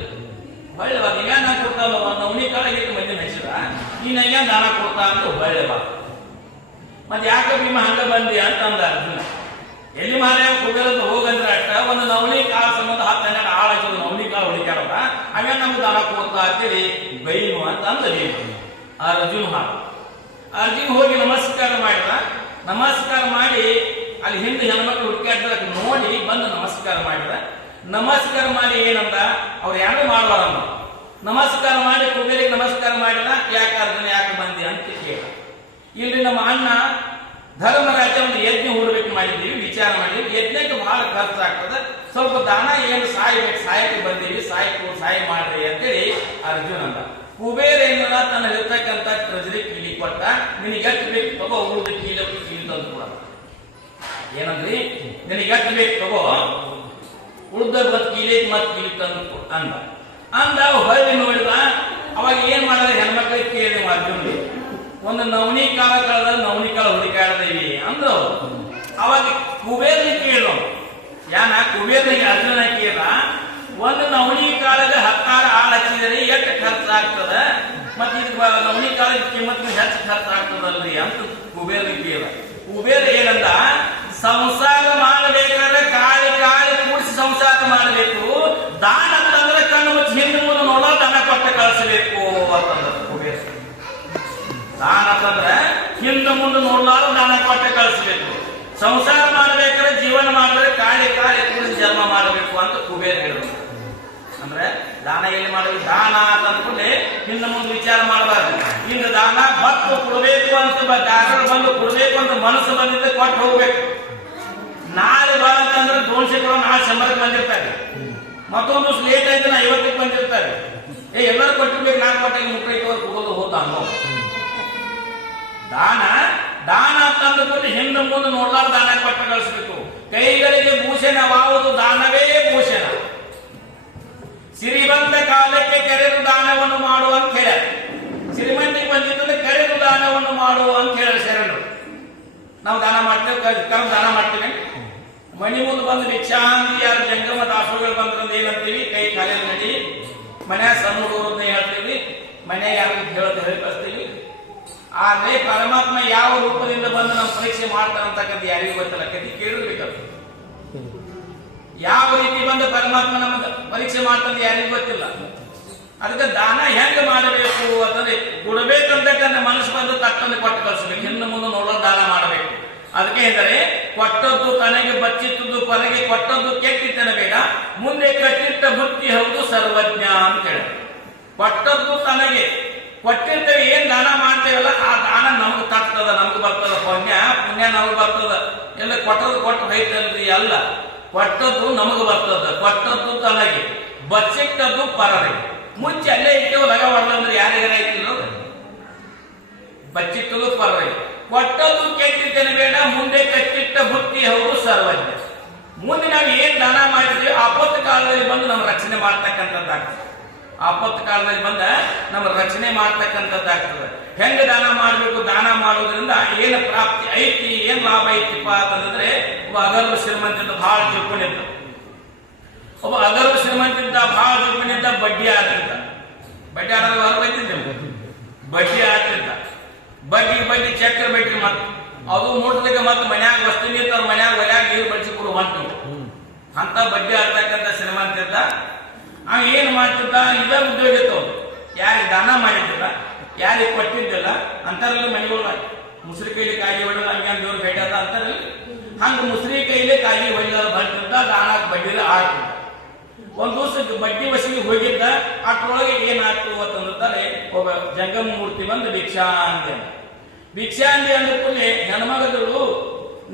ಹೊಳ್ಳೆ ಇವ್ಯಾನ ಕೊಡ್ತಾ ನವಣಿ ಕಾಳ ಇಟ್ಟು ಮಂದಿ ಹಚ್ಚಿದ ಈ ನಂಗೆ ದಾನ ಕೊಡ್ತಾ ಅಂತ ಹೊಳ್ಳೆ ಮತ್ತೆ ಯಾಕೆ ಭೀಮ ಹಂಗ ಬಂದಿ ಅಂತ ಅಂದ ಅರ್ಜುನ. ಎಲ್ಲಿ ಮಾರಾಯ ಕುಬೇರದ ಹೋಗಂದ್ರೆ ಅಷ್ಟ ಒಂದು ನವಣಿ ಕಾಲ ಸಂಬಂಧ ಹತ್ತು ಹನ್ನೆರಡು ಆಳ ಹಚ್ಚೋದು ನವಣಿ ಕಾಳು ಹೊಡಿತಾರಲ್ಲ ಹಂಗ ನಮ್ಗೆ ದಾನ ಕೊಡ್ತಾ ಅಂತೇಳಿ ಬೈನು ಅಂತ ಅಂದ ಭೀಮ ಆ ಅರ್ಜುನ್ ಹಾಡು. ಅರ್ಜುನ್ ಹೋಗಿ ನಮಸ್ಕಾರ ಮಾಡಿದ. ನಮಸ್ಕಾರ ಮಾಡಿ ಅಲ್ಲಿ ಹಿಂದೆ ಹೆಣ್ಮಕ್ಳು ಹುಡುಕಾಡ್ದಾಗ ನೋಡಿ ಬಂದು ನಮಸ್ಕಾರ ಮಾಡಿದ. ನಮಸ್ಕಾರ ಮಾಡಿ ಏನಂದ? ಅವ್ರು ಯಾರು ಮಾಡಬಾರಮ್ಮ ನಮಸ್ಕಾರ ಮಾಡಿ ಕುಬೇರಿಗೆ ನಮಸ್ಕಾರ ಮಾಡಿದ. ಯಾಕೆ ಅರ್ಜುನ ಯಾಕೆ ಬಂದಿ ಅಂತ ಕೇಳ ಇಲ್ಲಿ ನಮ್ಮ ಅಣ್ಣ ಧರ್ಮರಾಜ ಒಂದು ಯಜ್ಞ ಹೂಡಬೇಕು ಮಾಡಿದ್ದೀವಿ ವಿಚಾರ ಮಾಡಿದ್ವಿ. ಯಜ್ಞಕ್ಕೆ ಬಹಳ ಖರ್ಚಾಗ್ತದೆ. ಸ್ವಲ್ಪ ದಾನ ಏನು ಸಾಯ್ಬೇಕು ಸಾಯಕ್ಕೆ ಬಂದೀವಿ. ಸಾಯ್ಕು, ಸಾಯ ಮಾಡ್ರಿ ಅಂತೇಳಿ ಅರ್ಜುನ ಅಂದ. ಕುಬೇರ ಏನದ ತನ್ನ ಇರ್ತಕ್ಕಂಥ ಟ್ರೆಜರಿ ಕೀಲಿ ಕೊಟ್ಟ. ನಿನಗೆ ಎಷ್ಟು ಬೇಕು ತಗೋ, ಉಳಿದ ಕೀಲಿ ಕೀಲಿ ತಂದು ಕೊಡ. ಏನಂದ್ರಿ? ನಿನಗೆ ಎಷ್ಟು ಬೇಕು ತಗೋ, ಉಳ್ದ ಮತ್ ಕೀಲಿ ಮತ್ ಕೀಲಿ ತಂದು ಅಂದ. ಅಂದ ಹೊಳ್ಳಿ ನೋಡಿದ, ಅವಾಗ ಏನ್ ಮಾಡಿದ್ರೆ ಹೆಣ್ಮಕ್ಳಿಗೆ ಕೇಳಿದೆ ಅರ್ಜುನ್ ಒಂದು ನವನಿ ಕಾಲ ಕಳೆದ ನವನಿ ಕಾಲ ಹುಡುಕಾಡ್ದೇವಿ ಅಂದ್ರು ಅವ್ರು. ಅವಾಗ ಕುಬೇರ್ನ ಕೇಳು. ಯಾನ? ಕುಬೇರ್ನಿಗೆ ಅರ್ಜುನ ಕೇಳ ಒಂದು ನವಣಿ ಕಾಲದ ಹತ್ತಾರು ಆಳು ಹಚ್ಚಿದರೆ ಎಷ್ಟು ಖರ್ಚಾಗ್ತದ ಮತ್ತೆ ಇದು ನವಣಿ ಕಾಲದ ಕಿಮ್ಮತ್ ಹೆಚ್ಚು ಖರ್ಚಾಗ್ತದಲ್ರಿ ಅಂತ ಕುಬೇರ್ನ ಕೇಳ ಕುಬೇರ್ ಏನಂದ? ಸಂಸಾರ ಮಾಡಬೇಕಾದ್ರೆ ಕಾಳಿ ಕಾಳಿ ಕೂಡಿಸಿ ಸಂಸಾರ ಮಾಡಬೇಕು. ದಾನ ಅಂತಂದ್ರೆ ಕಣ್ಣು ಮುಚ್ಚಿ ಹಿಂದೆ ಮುಂದೆ ನೋಡೋ ದನ ಕೊಟ್ಟ ಕಳಿಸಬೇಕು ಅಂತಂದ್ರೆ ಕುಬೇರ್. ದಾನ ಅಂತಂದ್ರೆ ಹಿಂದೆ ಮುಂದೆ ನೋಡ್ಲಾರ ದಾನ ಕೊಟ್ಟ ಕಳಿಸ್ಬೇಕು. ಸಂಸಾರ ಮಾಡಬೇಕಾದ್ರೆ ಜೀವನ ಮಾಡಿದ್ರೆ ಕಾಳಿ ಕಾಳಿ ಕುಡಿದು ಜನ್ಮ ಮಾಡಬೇಕು ಅಂತ ಕುಬೇರ್ ಹೇಳಿದ್ರು. ಅಂದ್ರೆ ದಾನ ಎಲ್ಲಿ ಮಾಡಬೇಕು ದಾನ ಅಂತ ಅಂದ್ಕೊಂಡೆ ಹಿಂದೆ ಮುಂದೆ ವಿಚಾರ ಮಾಡಬಾರ್ದು. ಹಿಂದೆ ದಾನ ಬತ್ತು ಕೊಡಬೇಕು ಅಂತ ಡಾಕ್ಟರ್ ಬಂದು ಕೊಡಬೇಕು ಅಂತ ಮನಸ್ಸು ಬಂದಿದ್ದೆ ಕೊಟ್ಟು ಹೋಗ್ಬೇಕು. ನಾಳೆ ಬಾ ಅಂತಂದ್ರೆ ಕೊಡೋ ನಾಳೆ ಶಂಬರಕ್ಕೆ ಬಂದಿರ್ತಾರೆ. ಮತ್ತೊಂದು ದಿವಸ ಲೇಟ್ ಆಯ್ತು ಐವತ್ತಕ್ಕೆ ಬಂದಿರ್ತಾರೆ. ಏ, ಎಲ್ಲರೂ ಕೊಟ್ಟಿರ್ಬೇಕು ನಾಲ್ಕು ಕೊಟ್ಟಿಗೆ ಮುಕ್ಕೈತೆ ಹೋಗೋದು ಅನ್ನೋ ದಾನ ದಾನ ಅಂದುಕೊಂಡು ಹಿಂದೆ ಮುಂದೆ ನೋಡ್ಲಾರ ದಾನ ಕೊಟ್ಟು ಕಳಿಸ್ಬೇಕು. ಕೈಗಳಿಗೆ ಭೂಷಣವಾವುದು ದಾನವೇ ಭೂಷಣ. ಸಿರಿಬಂದ ಕಾಲಕ್ಕೆ ಕರೆದು ದಾನವನ್ನು ಮಾಡು ಅಂತ ಹೇಳ ಸಿರಿಮಂದಿಗೆ ಬಂದಿದ್ದರೆ ಕರೆದು ದಾನವನ್ನು ಮಾಡು ಅಂತ ಹೇಳ ಶರಣರು. ನಾವು ದಾನ ಮಾಡ್ತೇವೆ ಕರೆದು ದಾನ ಮಾಡ್ತೇವೆ. ಮಣಿ ಮುಂದೆ ಬಂದು ಭಿಕ್ಷಾಂಗಿ ಯಾರು ಜಂಗಮ ದಾಸೋಗಳು ಬಂದ್ರಂದ್ರೆ ಏನಂತೀವಿ ಕೈ ಕಾಲಿನ ನಡಿ. ಮನ್ಯಾಗ ಸಣ್ಣ ಹುಡುಗರನ್ನ ಹೇಳ್ತೀವಿ. ಮನೆ ಯಾರು ಹೇಳಿ ಕಳಿಸ್ತೀವಿ. ಆದ್ರೆ ಪರಮಾತ್ಮ ಯಾವ ರೂಪದಿಂದ ಬಂದು ನಮ್ಮ ಪರೀಕ್ಷೆ ಮಾಡ್ತಾನಂತಕ್ಕಂಥ ಯಾರಿಗೂ ಗೊತ್ತಿಲ್ಲ. ಕತಿ ಕೇಳಿರ್ಬೇಕದು. ಯಾವ ರೀತಿ ಬಂದು ಪರಮಾತ್ಮ ನಮ್ಮ ಪರೀಕ್ಷೆ ಮಾಡ್ತಾನೆ ಯಾರಿಗೂ ಗೊತ್ತಿಲ್ಲ. ಅದಕ್ಕೆ ದಾನ ಹೆಂಗ್ ಮಾಡಬೇಕು ಅಂತಂದ್ರೆ ಕೊಡಬೇಕಂತಕ್ಕಂಥ ಮನಸ್ಸು ಬಂದು ತಕ್ಕಂತೆ ಕೊಟ್ಟು ಕಳಿಸ್ಬೇಕು. ಹಿಂದೆ ಮುಂದೆ ನೋಡೋ ದಾನ ಮಾಡಬೇಕು. ಅದಕ್ಕೆ ಎಂದರೆ ಕೊಟ್ಟದ್ದು ತನಗೆ ಬಚ್ಚಿತ್ತದ್ದು ಕೊನೆಗೆ ಕೊಟ್ಟದ್ದು ಕೆಟ್ಟಿದ್ದನ ಬೇಡ. ಮುಂದೆ ಕಟ್ಟಿಟ್ಟ ಬುದ್ಧಿ ಹೌದು ಸರ್ವಜ್ಞ ಅಂತ ಹೇಳಿ. ಕೊಟ್ಟದ್ದು ತನಗೆ ಕೊಟ್ಟಿರ್ತೇವೆ, ಏನ್ ದಾನ ಮಾಡ್ತೇವಲ್ಲ, ಆ ದಾನ ನಮ್ಗೆ ತಗ್ತದ, ನಮ್ಗೆ ಬರ್ತದ. ಪುಣ್ಯ ಪುಣ್ಯ ನಮ್ಗೆ ಬರ್ತದ. ಎಲ್ಲ ಕೊಟ್ಟದ್ದು ಕೊಟ್ಟು ಹೋಯ್ತಲ್ರಿ ಅಲ್ಲ. ಕೊಟ್ಟದ್ದು ನಮಗ್ ಬರ್ತದ. ಕೊಟ್ಟದ್ದು ತನಗೆ ಬಚ್ಚಿಟ್ಟದ್ದು ಪರರಿಗೆ ಮುಂಚೆ ಅಲ್ಲೇ ಇಟ್ಟೇವು ಲಗ ಹೊಡೆದಂದ್ರೆ ಯಾರಿಗಾರ ಐತಿಲ್ಲ ಬಚ್ಚಿಟ್ಟದು ಪರರಿಗೆ ಕೊಟ್ಟದ್ದು ಕೆಟ್ಟಿದ್ದೇನೆ ಬೇಡ, ಮುಂದೆ ಕಚ್ಚಿಟ್ಟ ಬುತ್ತಿ ಹೌದು ಸರ್ವಜ್ಞ. ಮುಂದೆ ನಾವು ಏನ್ ದಾನ ಮಾಡಿದ್ವಿ ಆಪತ್ತು ಕಾಲದಲ್ಲಿ ಬಂದು ನಮ್ಮ ರಕ್ಷಣೆ ಮಾಡ್ತಕ್ಕಂಥದ್ದಾಗ್ತದೆ. ಆಪತ್ತು ಕಾಲದಲ್ಲಿ ಬಂದ ನಮ್ಮ ರಚನೆ ಮಾಡ್ತಕ್ಕಂಥದ್ದಾಗ್ತದೆ ಹೆಂಗ ದಾನ ಮಾಡಬೇಕು ದಾನ ಮಾಡೋದ್ರಿಂದ ಏನು ಪ್ರಾಪ್ತಿ ಐತಿ ಏನ್ ಲಾಭ ಐತಿಪ್ಪ ಅಂತಂದ್ರೆ ಒಬ್ಬ ಅಗರ್ವ ಶ್ರೀಮಂತಿಂದ ಬಹಳ ತಿಳ್ಕೊಂಡಿದ್ದ ಒಬ್ಬ ಅಗರ್ವ ಶ್ರೀಮಂತಿಂದ ಬಹಳ ತಿಳ್ಕೊಂಡಿದ್ದ ಬಡ್ಡಿ ಆಡ್ತಿದ್ದ ಬಡ್ಡಿ ಆಡೋದು ಹೊರ ಬಂದಿದ್ದೆ ಬಡ್ಡಿ ಆಡ್ತಿದ್ದ ಬಡ್ಡಿ ಬಡ್ಡಿ ಚಕ್ರ ಬಿಟ್ರಿ ಮತ್. ಅದು ಮುಟ್ಲಿಕ್ಕೆ ಮತ್ತೆ ಮನ್ಯಾಗ ವಸ್ತು ತನ್ನ ಮನ್ಯಾಗ ಒಲ್ಯಾಗ ನೀರು ಬಳಸಿ ಕೊಡು ಹೊಂಟು ಅಂತ ಬಡ್ಡಿ ಆಡ್ತಕ್ಕಂಥ ಶ್ರೀಮಂತ ಇದ್ದ ಅವ ಏನು ಮಾಡ್ತಿದ್ದ? ಇದ ಉದ್ಯೋಗ. ಯಾರಿಗೆ ದಾನ ಮಾಡಿದ್ದಿಲ್ಲ, ಯಾರಿಗೆ ಕೊಟ್ಟಿದ್ದಿಲ್ಲ ಅಂತಾರಲ್ಲಿ ಮನೆಗಳು ಮುಸ್ರಿ ಕೈಲಿ ಕಾಯಿ ಹೊಡೆದ ಹಂಗೆ ದೇವ್ರು ಭೇಟಿ ಅದ ಅಂತಾರಲ್ಲಿ ಹಂಗ ಮುಸ್ರಿ ಕೈಲಿ ಕಾಯಿ ಹೊಡೆದ ಬರ್ತಿದ್ದ ದಾನ ಬಡ್ಡಿ ಆಡ್ತಿದ್ದ ಒಂದ್ ದಿವಸ ಬಡ್ಡಿ ವಸಿಗೆ ಹೋಗಿದ್ದ ಅಟ್ರೊಳಗೆ ಏನಾಯ್ತು ಅಂತಂದ್ರೆ ಒಬ್ಬ ಜಂಗಮ ಮೂರ್ತಿ ಬಂದು ಭಿಕ್ಷಾ ಅಂದೆ. ಭಿಕ್ಷಾ ಅಂದೆ ಅಂದ ಕೂಡಲೇ ಹೆಣ್ಮಗಳು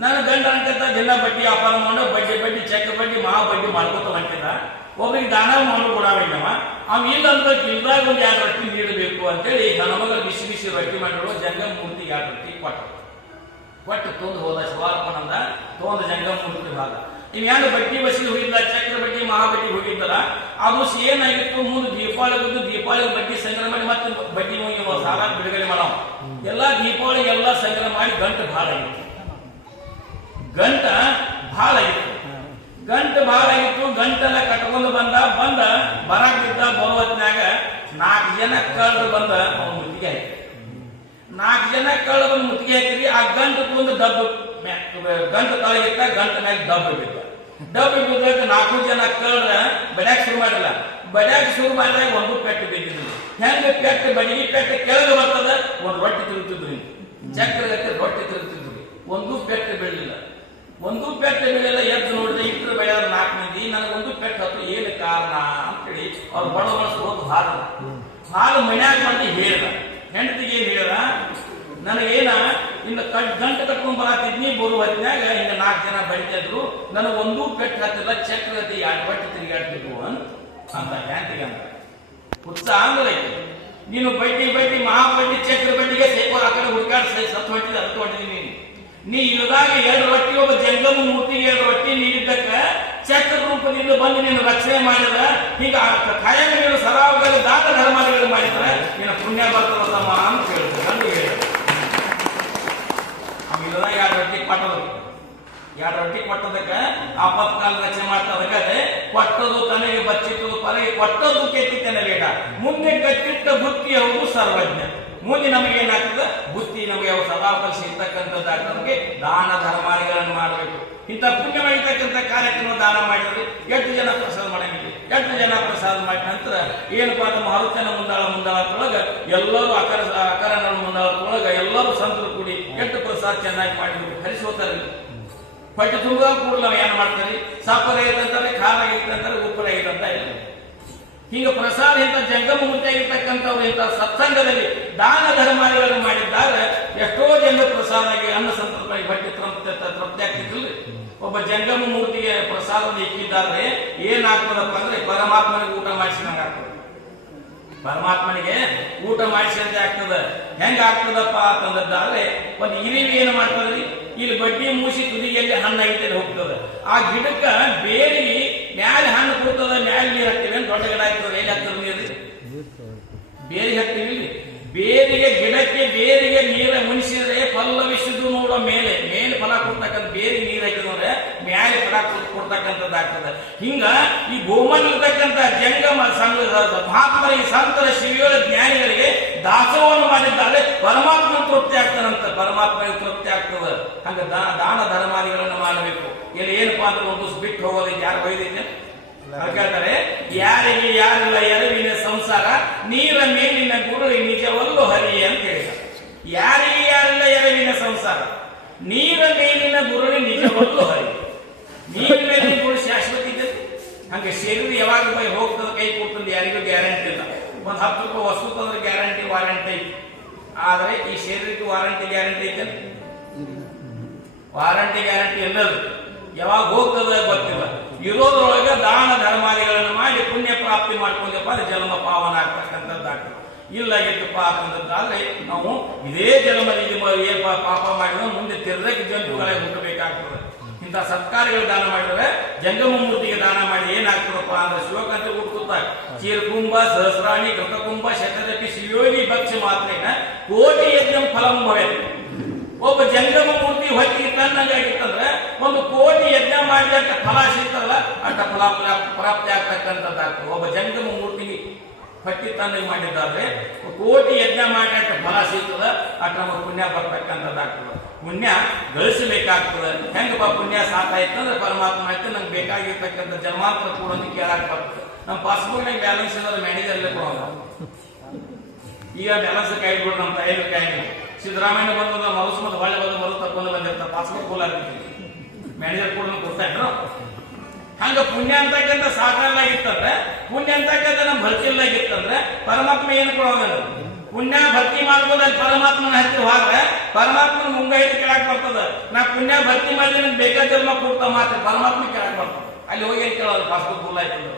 ನನ್ನ ಗಂಡ ಅಂತ ದಿನ ಬಡ್ಡಿ ವ್ಯಾಪಾರ ಮಾಡೋ ಬಡ್ಡಿ ಬಡ್ಡಿ ಚೆಕ್ ಬಡ್ಡಿ ಮಾ ಬಡ್ಡಿ ಮಾಡ್ಕೊತ ಹೊಂಟಿದ್ದ. ಒಬ್ಬರಿಗೆ ದಾನ ಮಾಡಲು ಕೊಡಾವಿಲ್ಲವ ಅವ್ ಇಲ್ಲಂತ ಇಲ್ದಾಗ ಒಂದು ಎರಡು ರೊಟ್ಟಿ ನೀಡಬೇಕು ಅಂತೇಳಿ ಹೆಣ್ಮಗಳು ಬಿಸಿ ಬಿಸಿ ರೊಟ್ಟಿ ಮಾಡಿರೋ ಜಂಗಮ ಮೂರ್ತಿಗೆ ಎರಡು ರೊಟ್ಟಿ ಕೊಟ್ಟ ಕೊಟ್ಟು ತೊಂದು ಹೋದ ಶಿವಾರ್ಪಣಂದ ತೊಂದು ಜಂಗಮ ಮೂರ್ತಿ ಭಾಗ ಯಾರು ಬಟ್ಟಿ ಬಸ್ಸಿಗೆ ಹೋಗಿದ್ದ ಚಕ್ರ ಬಟ್ಟಿ, ಮಹಾಬಟ್ಟಿ ಹೋಗಿದ್ದಲ್ಲ, ಅದು ಏನಾಗಿತ್ತು ಮುಂದೆ ದೀಪಾವಳಿ ಬಂದು ದೀಪಾವಳಿ ಬಟ್ಟಿ ಸಂಗ್ರಹ ಮಾಡಿ ಮತ್ತೆ ಬಟ್ಟಿ ಹೋಗಿ ಸಾಲ ಬಿಡುಗಡೆ ಮಾಡೋ ಎಲ್ಲ ದೀಪಾವಳಿ ಎಲ್ಲ ಸಂಗ್ರಹ ಮಾಡಿ ಗಂಟು ಭಾಳ ಆಗಿತ್ತು. ಗಂಟ ಭಾಳ ಆಗಿತ್ತು. ಗಂಟು ಭಾಳ ಆಗಿತ್ತು ಗಂಟೆಲ್ಲ ಕಟ್ಕೊಂಡು ಬಂದ ಬಂದ, ಬರಾಕ್ ಬಿದ್ದ ಬರುವತ್ನಾಗ ನಾಲ್ಕು ಜನ ಕಳ್ಳರು ಬಂದ, ಅವ್ನ ಮುತ್ತಿಗೆ ಹಾಕಿ ನಾಲ್ಕು ಜನ ಕಳ್ಳ ಬಂದು ಮುತ್ತಿಗೆ ಹಾಕಿರಿ ಆ ಗಂಟು ಒಂದು ಡಬ್ಬು ಗಂಟು ತಳಗಿತ್ತ, ಗಂಟ ಮ್ಯಾಗ ಡಬ್ಬು ಬಿದ್ದ. ಡಬ್ಬು ಬಿದ್ದಾಗ ನಾಲ್ಕು ಜನ ಕಳ್ಳರ ಬಡ್ಯಾಕ್ ಶುರು ಮಾಡಿಲ್ಲ. ಬಡ್ಯಾಕ್ ಶುರು ಮಾಡಿದಾಗ ಒಂದು ಪೆಟ್ಟು ಬಿದ್ದಿದ್ರು ಹೆಂಗ ಪೆಟ್ಟು, ಬಡಿಗೆ ಪೆಟ್ಟು ಕೆಳಗೆ ಬರ್ತದ, ಒಂದು ರೊಟ್ಟಿ ತಿರುತ್ತಿದ್ರು ಚಕ್ರಗತ್ತೆ ರೊಟ್ಟಿ ತಿರುತ್ತಿದ್ರು ಒಂದು ಪೆಟ್ಟು ಬೀಳಲಿಲ್ಲ ಒಂದು ಪೆಟ್ಟ ಮೇಲೆಲ್ಲ ಎದ್ದು ನೋಡಿದ್ರೆ ಇಟ್ಟರು ಬೆಳೆದ ನಾಲ್ಕು ಮಂದಿ ನನಗೊಂದು ಪೆಟ್ಟ ಹತ್ತು ಏನು ಕಾರಣ ಅಂತೇಳಿ ಅವ್ರು ಬಡ ಬಳಸ್ಬೋದು ಹಾಲು ಹಾಲು ಮನ್ಯಾಗ ಮಂದಿ ಹೇಳ್ದ. ಹೆಂಡತಿಗೆ ಏನ್ ಹೇಳ್ದ? ನನಗೇನ, ಇನ್ನು ಕಟ್ ಗಂಟೆ ತಕೊಂಡ್ ಬರತ್ತಿದ್ನಿ ಬರುವ ಹೊತ್ತಿನಾಗ ಹಿಂಗ ನಾಲ್ಕು ಜನ ಬೈತಿದ್ರು ನನಗೆ ಪೆಟ್ಟ ಹತ್ತಿಲ್ಲ ಚಕ್ರತಿ ಎರಡು ಬಟ್ಟೆ ತಿರುಗಾಡ್ತಿದ್ವು ಅಂತ ಅಂತ ಹೆಂಡತಿಗೆ ಅಂತ ಉತ್ಸಾಹ ಅಂದ್ರೆ. ನೀನು ಬೈಟಿ ಬೈಟಿ, ಮಹಾ ಚಕ್ರ ಬಡ್ಡಿಗೆ ಸೇಪ ಆ ಕಡೆ ಹುಡುಕಾಡ ಸತ್ತು ಹೊಟ್ಟಿದ ಅದಕ್ಕೆ ನೀ ಇಲ್ಲದಾಗ ಎರಡು ರೊಟ್ಟಿ, ಒಬ್ಬ ಜಂಗಮ ಮೂರ್ತಿಗೆ ಎರಡು ರೊಟ್ಟಿ ನೀಡಿದ್ದಕ್ಕ ಚಕ್ರ ರೂಪದಿಂದ ಬಂದು ನೀನು ರಕ್ಷಣೆ ಮಾಡಿದ ಈಗ ಖಾಯಂಗಳು ಸರಾವಗಳು ದಾತ ಧರ್ಮಾದಿಗಳು ಮಾಡಿದ್ರ, ನಿನ್ನ ಪುಣ್ಯ ಬರ್ತದ ತಮ್ಮ ಅಂತ ಹೇಳ್ತಾರೆ ಇಲ್ಲದಾಗ ಎರಡು ರೊಟ್ಟಿ ಕೊಟ್ಟದು. ಎರಡು ರೊಟ್ಟಿ ಕೊಟ್ಟದಕ್ಕ ಆಪತ್ಕಾಲ ರಚನೆ ಮಾಡ್ತದಕ್ಕೆ ಕೊಟ್ಟದು ತನಗೆ ಬಚ್ಚಿತ್ತು ಪರಗೆ ಕೊಟ್ಟದ್ದು ಕೆತ್ತಿದ್ದೇನೆ ಬೇಡ. ಮುಂದೆ ಕಟ್ಟಿಟ್ಟ ಬುತ್ತಿ ಅವರು ಸರ್ವಜ್ಞ. ಮುಂದೆ ನಮಗೆ ಏನಾಗ್ತದೆ? ಬುತ್ತಿ ನಮಗೆ ಅವು ಸದಾಫಲ ನಮಗೆ ದಾನ ಧರ್ಮಾದಿಗಳನ್ನು ಮಾಡಬೇಕು. ಇಂಥ ಪುಣ್ಯ ಮಾಡಿರ್ತಕ್ಕಂಥ ಕಾರ್ಯಕ್ರಮ ದಾನ ಮಾಡಿದ್ರೆ ಎಷ್ಟು ಜನ ಪ್ರಸಾದ ಮಾಡಂಗಿಲ್ಲ ಎಷ್ಟು ಜನ ಪ್ರಸಾದ ಮಾಡಿದ ನಂತರ ಏನಪ್ಪಾ ನಮ್ಮ ಹರುತನ ಮುಂದಾಳ ಮುಂದಾಳದೊಳಗ ಎಲ್ಲರೂ ಅಕರ ಅಕರಣ ಮುಂದಾಳದೊಳಗ ಎಲ್ಲರೂ ಸಂತರು ಕೂಡಿ ಎಷ್ಟು ಪ್ರಸಾದ ಚೆನ್ನಾಗಿ ಮಾಡಿದ್ರು ಹರಿಸೋತಾರೆ ಹೊಟ್ಟೆ ತುಂಬ ನಾವು ಏನ್ ಮಾಡ್ತಾರೆ? ಸಾಪರ ಐತಂತಾರೆ ಖಾರ ಇದ್ದಂತಾರೆ ಉಪ್ಪರ ಐತಂತ ಇಲ್ಲ ಹಿಂಗ ಪ್ರಸಾದ ಇಂಥ ಜಂಗಮ ಮುಂತಾಗಿರ್ತಕ್ಕಂಥವ್ರು ಇಂಥ ಸತ್ಸಂಗದಲ್ಲಿ ದಾನ ಧರ್ಮಾದಿಗಳನ್ನು ಮಾಡಿದ್ದಾರೆ ಎಷ್ಟೋ ಜನರು ಪ್ರಸಾದ ಆಗಿ ಅನ್ನ ಸಂತರ್ಪಣೆ ಬಟ್ಟೆ ತೃಪ್ತಿ ಆಗ್ತಿದ್ದಿಲ್ಲ ಒಬ್ಬ ಜಂಗಮ ಮೂರ್ತಿಗೆ ಪ್ರಸಾದ ಇಕ್ಕಿದ್ದಾರೆ ಏನಾಗ್ತದಪ್ಪ ಅಂದ್ರೆ ಪರಮಾತ್ಮನಿಗೆ ಊಟ ಮಾಡಿಸಿದಂಗೆ ಆಗ್ತದೆ ಪರಮಾತ್ಮನಿಗೆ ಊಟ ಮಾಡಿಸಿದಂತೆ ಆಗ್ತದ. ಹೆಂಗ ಆಗ್ತದಪ್ಪ ಅಂತಂದ್ರೆ ಒಂದು ಇರಿವಿ ಏನು ಮಾಡ್ತದ್ರಿ ಇಲ್ಲಿ ಬಡ್ಡಿ ಮೂಸಿ ತುದಿಯಲ್ಲಿ ಹಣ್ಣು ಐತೆ ಹೋಗ್ತದ. ಆ ಗಿಡಕ್ಕ ಬೇರಿ ಮ್ಯಾಲೆ ಹಣ್ಣು ಕೊಡ್ತದ ಮ್ಯಾಲೆ ನೀರು ಹಾಕ್ತೀವಿ ಅಂತ ದೊಡ್ಡ ಗಿಡ ಆಗ್ತದೆ. ಎಲ್ಲಿ ಹಾಕ್ತದ ನೀರು ಬೇರಿ ಹಾಕ್ತೀವಿ ಬೇರಿಗೆ ಗಿಡಕ್ಕೆ ಬೇರಿಗೆ ನೀರ ಮುನಿಸಿದ್ರೆ ಪಲ್ಲವಿಸಿದ್ರು ನೋಡೋ ಮೇಲೆ ಮೇಲೆ ಫಲ ಕೊಡ್ತಕ್ಕಂಥ ಬೇರೆ ನೀರು ಹಾಕಿದ್ರೆ ಫಲ ಕೊಡ್ತಕ್ಕಂಥದ್ದು ಕೊಡ್ತಕ್ಕಂಥದ್ದಾಗ್ತದೆ ಹಿಂಗ ಈ ಗೋಮನ್ ಇರ್ತಕ್ಕಂಥ ಜಂಗಮ ಸಂಘ ಈ ಸಂತರ ಶಿವಿಗಳ ಜ್ಞಾನಿಗಳಿಗೆ ದಾಸೋಹವನ್ನು ಮಾಡಿದ್ದಾರೆ ಪರಮಾತ್ಮ ತೃಪ್ತಿ ಆಗ್ತಾನಂತ ಪರಮಾತ್ಮನಿಗೆ ತೃಪ್ತಿ ಆಗ್ತದ. ಹಂಗ ದಾನ ಧರ್ಮಾದಿಗಳನ್ನು ಮಾಡಬೇಕು. ಇಲ್ಲಿ ಏನಪ್ಪಾ ಅಂದ್ರೆ ಒಂದು ಬಿಟ್ಟು ಹೋಗೋದಕ್ಕೆ ಯಾರು ಬೈದಿದ್ದೆ ಹಾಗಾದರೆ ಯಾರಿಗೆ ಯಾರಿಲ್ಲ ಎರವಿನ ಸಂಸಾರ, ನೀರ ಮೇಲಿನ ಗುರು ನಿಜವಲ್ಲೂ ಹರಿ ಅಂತ ಹೇಳಿದ. ಯಾರಿಗೆ ಯಾರಿಲ್ಲ ಎರವಿನ ಸಂಸಾರ, ನೀರ ಮೇಲಿನ ಗುರುಳಿ ನಿಜವಲ್ಲೂ ಹರಿ. ನೀರ ಮೇಲೆ ಕೂಡ ಶಾಶ್ವತ ಇದೆ ಹಂಗೆ ಶರೀರ ಯಾವಾಗ ಬೈ ಹೋಗ್ತದೆ ಕೈ ಕೊಡ್ತದೆ ಯಾರಿಗೂ ಗ್ಯಾರಂಟಿ ಇಲ್ಲ. ಒಂದು ಹತ್ತು ರೂಪಾಯಿ ವಸ್ತು ತಂದ್ರೆ ಗ್ಯಾರಂಟಿ, ವಾರಂಟಿ ಐತಿ. ಆದ್ರೆ ಈ ಶರೀರಕ್ಕೆ ವಾರಂಟಿ ಗ್ಯಾರಂಟಿ ಐತೆ ವಾರಂಟಿ ಗ್ಯಾರಂಟಿ ಎಲ್ಲದು ಯಾವಾಗ ಹೋಗ್ತದ ಗೊತ್ತಿಲ್ಲ. ಇರೋದ್ರೊಳಗೆ ದಾನ ಧರ್ಮಾದಿಗಳನ್ನು ಮಾಡಿ ಪುಣ್ಯ ಪ್ರಾಪ್ತಿ ಮಾಡ್ಕೊಂಡಪ್ಪ ಅಂದ್ರೆ ಜನ್ಮ ಪಾವನ ಆಗ್ತಕ್ಕಂಥದ್ದಾಗ್ತದೆ ಇಲ್ಲ ಆಗಿತ್ತಪ್ಪ ಅಂತಂದಾದ್ರೆ ನಾವು ಇದೇ ಜನ್ಮದಲ್ಲಿ ಮ- ಏನ್ ಪಾಪ ಮಾಡಿದ್ರೆ, ಮುಂದೆ ತಿರ್ದಕ್ಕೆ ಜಂತುಗಳಾಗಿ ಹುಟ್ಟಬೇಕಾಗ್ತದೆ. ಇಂಥ ಸತ್ಕಾರಗಳು ದಾನ ಮಾಡಿದ್ರೆ ಜಂಗಮ ಮೂರ್ತಿಗೆ ದಾನ ಮಾಡಿ ಏನಾಗ್ತದಪ್ಪ ಅಂದ್ರೆ ಶಿವಕಂತ ಹುಡುಕುತ್ತಾರೆ ಚೀರಕುಂಭ ಸಹಸ್ರಾಣಿ ಕೃತಕುಂಭ ಶತರಪಿ ಶಿವಯೋಗಿ ಭಕ್ಷ್ಯ ಮಾತ್ರೇನ ಕೋಟಿ ಯಜ್ಞ ಫಲಂ ಭವೇತ್. ಒಬ್ಬ ಜಂಗಮ ಮೂರ್ತಿ ಹೊತ್ತಿಗೆ ತನ್ನಂಗಾಗಿತ್ತಂದ್ರೆ ಒಂದು ಕೋಟಿ ಯಜ್ಞ ಮಾಡಿದಂತ ಫಲ ಸಿಗ್ತಲ್ಲ ಅಷ್ಟ ಫಲ ಪ್ರಾ- ಪ್ರಾಪ್ತಿ ಆಗ್ತಕ್ಕಂಥದ್ದಾಗ್ತದೆ. ಒಬ್ಬ ಜಂಗಮ ಮೂರ್ತಿಗೆ ಪಟ್ಟಿ ತನ್ನಗೆ ಮಾಡಿದ್ದಾರೆ ಕೋಟಿ ಯಜ್ಞ ಮಾಡಿ ಫಲ ಸಿಗ್ತದ ಅಷ್ಟ ನಮಗೆ ಪುಣ್ಯ ಬರ್ತಕ್ಕಂಥದ್ದಾಗ್ತದೆ. ಪುಣ್ಯ ಗಳಿಸಬೇಕಾಗ್ತದೆ. ಹೆಂಗಪ್ಪ ಪುಣ್ಯ ಸಾಕಾಯ್ತಂದ್ರೆ ಪರಮಾತ್ಮ ಆಯ್ತು, ನಂಗೆ ಬೇಕಾಗಿರ್ತಕ್ಕಂಥ ಜನ್ಮಾಂತರ ಕೂಡ ಕೇಳಾಕ್ಪ ನಮ್ಮ ಪಾಸ್ಬುಕ್ನಾಗ ಬ್ಯಾಲೆನ್ಸ್ ಏನಾದ್ರು ಮ್ಯಾನೇಜರ್ಲೇ ಕೊಡೋದು ಈಗ ಬ್ಯಾಲೆನ್ಸ್ ಕೈ ಬಿಡ್ರಿ ನಮ್ಮ ತಾಯಿ ಕೈ ಸಿದ್ದರಾಮಯ್ಯ ಬಂದ ಮರುಸ್ ಮತ್ತೆ ಹೊಳೆ ಬಂದು, ಮರು ತಕೊಂಡು ಬಂದಿರ್ತಾರೆ ಪಾಸ್ಬುಕ್ ಆಗ್ಬಿಟ್ಟಿದೆ. ಮ್ಯಾನೇಜರ್ ಕೂಡ ಕೊಡ್ತಾ ಇದ್ರು. ಹಂಗ ಪುಣ್ಯ ಅಂತಕ್ಕಂಥ ಸಾಕಲ್ಲಾಗಿತ್ತಂದ್ರೆ ಪುಣ್ಯ ಅಂತಕ್ಕಂಥ ನಮ್ಮ ಭರ್ತಿಲ್ಲಾಗಿತ್ತಂದ್ರೆ ಪರಮಾತ್ಮ ಏನು ಕೊಡೋದಿಲ್ಲ. ಪುಣ್ಯ ಭಕ್ತಿ ಮಾಡ್ಬೋದಲ್ಲಿ ಪರಮಾತ್ಮನ ಹತ್ತಿರ ಹೋದ್ರೆ ಪರಮಾತ್ಮನ ಮುಂಗೈ ಕೇಳಕ್ ಬರ್ತದ. ನಾ ಪುಣ್ಯ ಭಕ್ತಿ ಮಾಡಿ ನನ್ ಬೇಕಾದ ಕೊಡ್ತಾ ಮಾತ್ರ ಪರಮಾತ್ಮ ಕೇಳಕ್ ಬರ್ತದ. ಅಲ್ಲಿ ಹೋಗಿ ಏನ್ ಕೇಳೋದು? ಪಾಸ್ಬುಕ್ ಆಯ್ತದ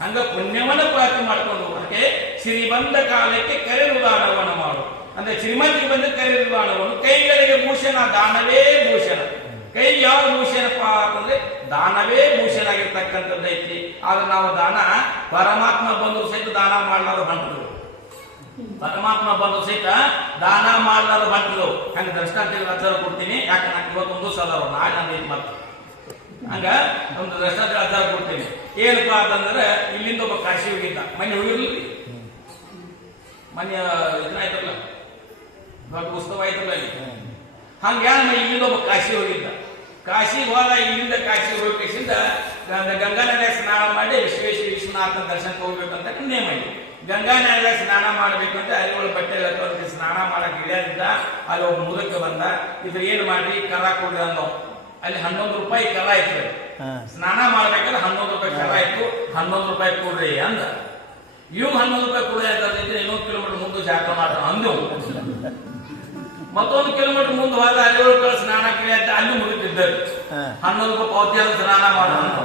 ಹಂಗ ಪುಣ್ಯವನ್ನ ಪ್ರಾಪ್ತಿ ಮಾಡ್ಕೊಂಡು ಹೋಗಕ್ಕೆ ಸಿರಿ ಬಂದ ಕಾಲಕ್ಕೆ ಕರೆಯುದಾನವನ್ನು ಮಾಡು. ಅಂದ್ರೆ ಶ್ರೀಮಂತಿಗೆ ಬಂದ ಕರೆಯುದಾನವನ್ನು ಕೈಗಳಿಗೆ ಭೂಷಣ, ದಾನವೇ ಭೂಷಣ. ಕೈ ಯಾವ ಭೂಷಣಪ್ಪ ಅಂತಂದ್ರೆ ದಾನವೇ ಭೂಷಣ ಆಗಿರ್ತಕ್ಕಂಥದ್ದು ಐತಿ. ಆದ್ರೆ ನಾವು ದಾನ ಪರಮಾತ್ಮ ಬಂದ್ರು ಸಹಿತ ದಾನ ಮಾಡಲಾರ ಹೊಂಟರು ಪರಮಾತ್ಮ ಬಂದು ಸಹಿತ ದಾನ ಮಾಡಲಾರ ಹೊಂಟರು ಹಂಗ ದೃಷ್ಟಾಂತ ಆಚಾರ ಕೊಡ್ತೀನಿ. ಯಾಕೆ ನಾನು ಇವತ್ತೊಂದು ಸಲ ನಾಳೆ ನಂದು ಇದು ಮತ್ತೆ ಹಂಗ ಒಂದು ದೃಷ್ಟಾಂತ ಅರ್ಥ ಕೊಡ್ತೀನಿ. ಏನಪ್ಪಾ ಅಂತಂದ್ರೆ ಇಲ್ಲಿಂದ ಒಬ್ಬ ಕಾಶಿ ಹೋಗಿದ್ದ. ಮನೆ ಹೋಗಿರ್ಲಿ? ಮನೆ ಇದನ್ನಾಯ್ತಲ್ಲ ದೊಡ್ಡ ಉತ್ಸವ ಆಯ್ತಲ್ಲ ಇಲ್ಲಿ ಹಂಗ ಇಲ್ಲಿಂದ ಒಬ್ಬ ಕಾಶಿ ಹೋಗಿದ್ದ? ಕಾಶಿ ಹೋದ ಇಲ್ಲಿಂದ ಕಾಶಿ ಹೋಗಿಸಿಂದ ಗಂಗಾ ನದಿಯಾಗ ಸ್ನಾನ ಮಾಡಿ ವಿಶ್ವೇಶ್ವರ ವಿಶ್ವನಾಥನ ದರ್ಶನಕ್ಕೆ ಹೋಗ್ಬೇಕಂತ ನೇಮ ಇದೆ ಗಂಗಾ ನದಿಯಾಗ ಸ್ನಾನ ಮಾಡ್ಬೇಕಂತ ಅಲ್ಲಿ ಒಳಗೆ ಬಟ್ಟೆ ಎಲ್ಲ ತೊಳ್ದು ಸ್ನಾನ ಮಾಡಕ್ಕೆ ಇಳಿಯೋದ್ರಿಂದ ಅಲ್ಲಿ ಒಬ್ಬ ಮುದಕ ಬಂದ ಇದ್ರ ಏನ್ ಮಾಡಿ ಕರ ಕೊಡ್ರಿ ಅನ್ನೋ ಅಲ್ಲಿ ಹನ್ನೊಂದು ರೂಪಾಯಿ ಕರ ಇತ್ತು. ಸ್ನಾನ ಮಾಡ್ಬೇಕಾದ್ರೆ ಹನ್ನೊಂದು ರೂಪಾಯಿ ಕರ ಇತ್ತು. ಹನ್ನೊಂದು ರೂಪಾಯಿ ಕೊಡ್ರಿ ಅಂದ. ಇವ್ ಹನ್ನೊಂದು ರೂಪಾಯಿ ಕೊಡ್ರಿ ಅಂತ ಇನ್ನೊಂದು ಕಿಲೋಮೀಟರ್ ಮುಂದೆ ಜಾತ್ರೆ ಮಾಡ್ತಾನ ಅಂದು ಮತ್ತೊಂದು ಕಿಲೋಮೀಟರ್ ಮುಂದೆ ಹೋದ ಅಲ್ಲಿ ಸ್ನಾನ ಕೇಳಿ ಅಂತ ಅಲ್ಲಿ ಮುಗಿತಿದ್ದರು. ಹನ್ನೊಂದು ರೂಪಾಯಿ ಪಾವತಿ ಸ್ನಾನ ಮಾಡ ಅಂದ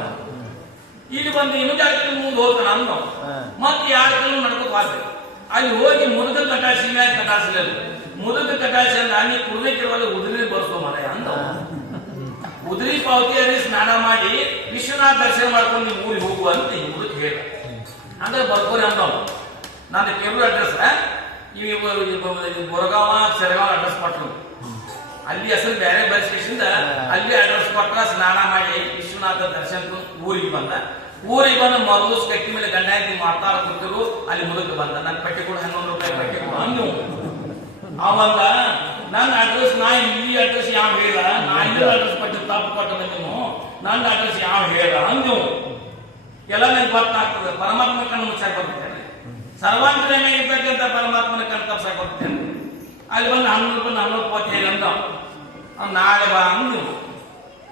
ಇಲ್ಲಿ ಬಂದು ಇನ್ನೂ ಕಿಲೋಮೀಟರ್ ಮುಂದೆ ಹೋಗ್ತಾನ ಅಂದ ಹಾ. ಮತ್ತೆ ಎರಡು ಹೋದ್ರೆ ಅಲ್ಲಿ ಹೋಗಿ ಮುದುಕ ಕಟಾಸಿ ಮ್ಯಾಗ ಕಟಾಸಿಲ್ಲ ಮುದುಕ ಕಟಾಸಿ ಅಂದ್ರೆ ಅಲ್ಲಿ ಕುಡಿದಿರುವಲ್ಲಿ ಉದುರಿ ಬರ್ಸೋ ಮನೆ ಅಂದ ಉದುರಿ ಪಾವತಿಯಲ್ಲಿ ಸ್ನಾನ ಮಾಡಿ ವಿಶ್ವನಾಥ ದರ್ಶನ ಮಾಡ್ಕೊಂಡು ನೀವು ಊರಿಗೆ ಹೋಗುವ ಅಂತ ಈ ಮುದುಕ ಹೇಳ ಅಂದ್ರೆ ಬರ್ಕೋರಿ ಅಂದ ನನ್ನ cable address Boragav Seragav address ಕೊಟ್ಟರು ಅಲ್ಲಿ ಹೆಸರು ಬೇರೆ ಬಯಸಿಂದ ಅಲ್ಲಿ ಅಡ್ರೆಸ್ ಕೊಟ್ಟ ಸ್ನಾನ ಮಾಡಿ ವಿಶ್ವನಾಥ ದರ್ಶನ ಊರಿಗೆ ಬಂದ. ಊರಿಗೆ ಬಂದು ಮರದೂಸ್ ಕಟ್ಟಿ ಮೇಲೆ ಗಂಡ ಹೆಂಡತಿ ಮಾತಾಡ ಕೂತಿರು ಅಲ್ಲಿ ಮುದುಕ ಬಂದ. ನನ್ನ ಪಟ್ಟಿ ಕೂಡ ಹನ್ನೊಂದು ರೂಪಾಯಿ ಪಟ್ಟಿ ಅಂದು ಅವಂದ ನನ್ನ ಅಡ್ರೆಸ್ ನಾ ಈ ಅಡ್ರೆಸ್ ಯಾವ ಹೇಳ? ನಾ ಅಡ್ರೆಸ್ ಪಟ್ಟಿ ತಪ್ಪು ಕೊಟ್ಟದ ಬಂದನು ನನ್ನ ಅಡ್ರೆಸ್ ಯಾವ ಹೇಳ? ಅಂದು ಎಲ್ಲ ನನಗೆ ಗೊತ್ತಾಗ್ತದೆ. ಪರಮಾತ್ಮ ಕಣ್ಣು ಮುಚ್ಚಾಕ್ ಬರ್ತೇನೆ ಸರ್ವಾಂತರನೇ ಇರ್ತಕ್ಕಂಥ ಪರಮಾತ್ಮನ ಕಣ್ಣು ತಪ್ಸಕ್ ಬರ್ತೇನೆ ಅಲ್ಲಿ ಬಂದು ಹನ್ನೊಂದು ರೂಪಾಯಿ ಹನ್ನೊಂದು ಇಪ್ಪತ್ತೇಳು ಅಂದ ನಾಳೆ ಬಾ ಅಂದು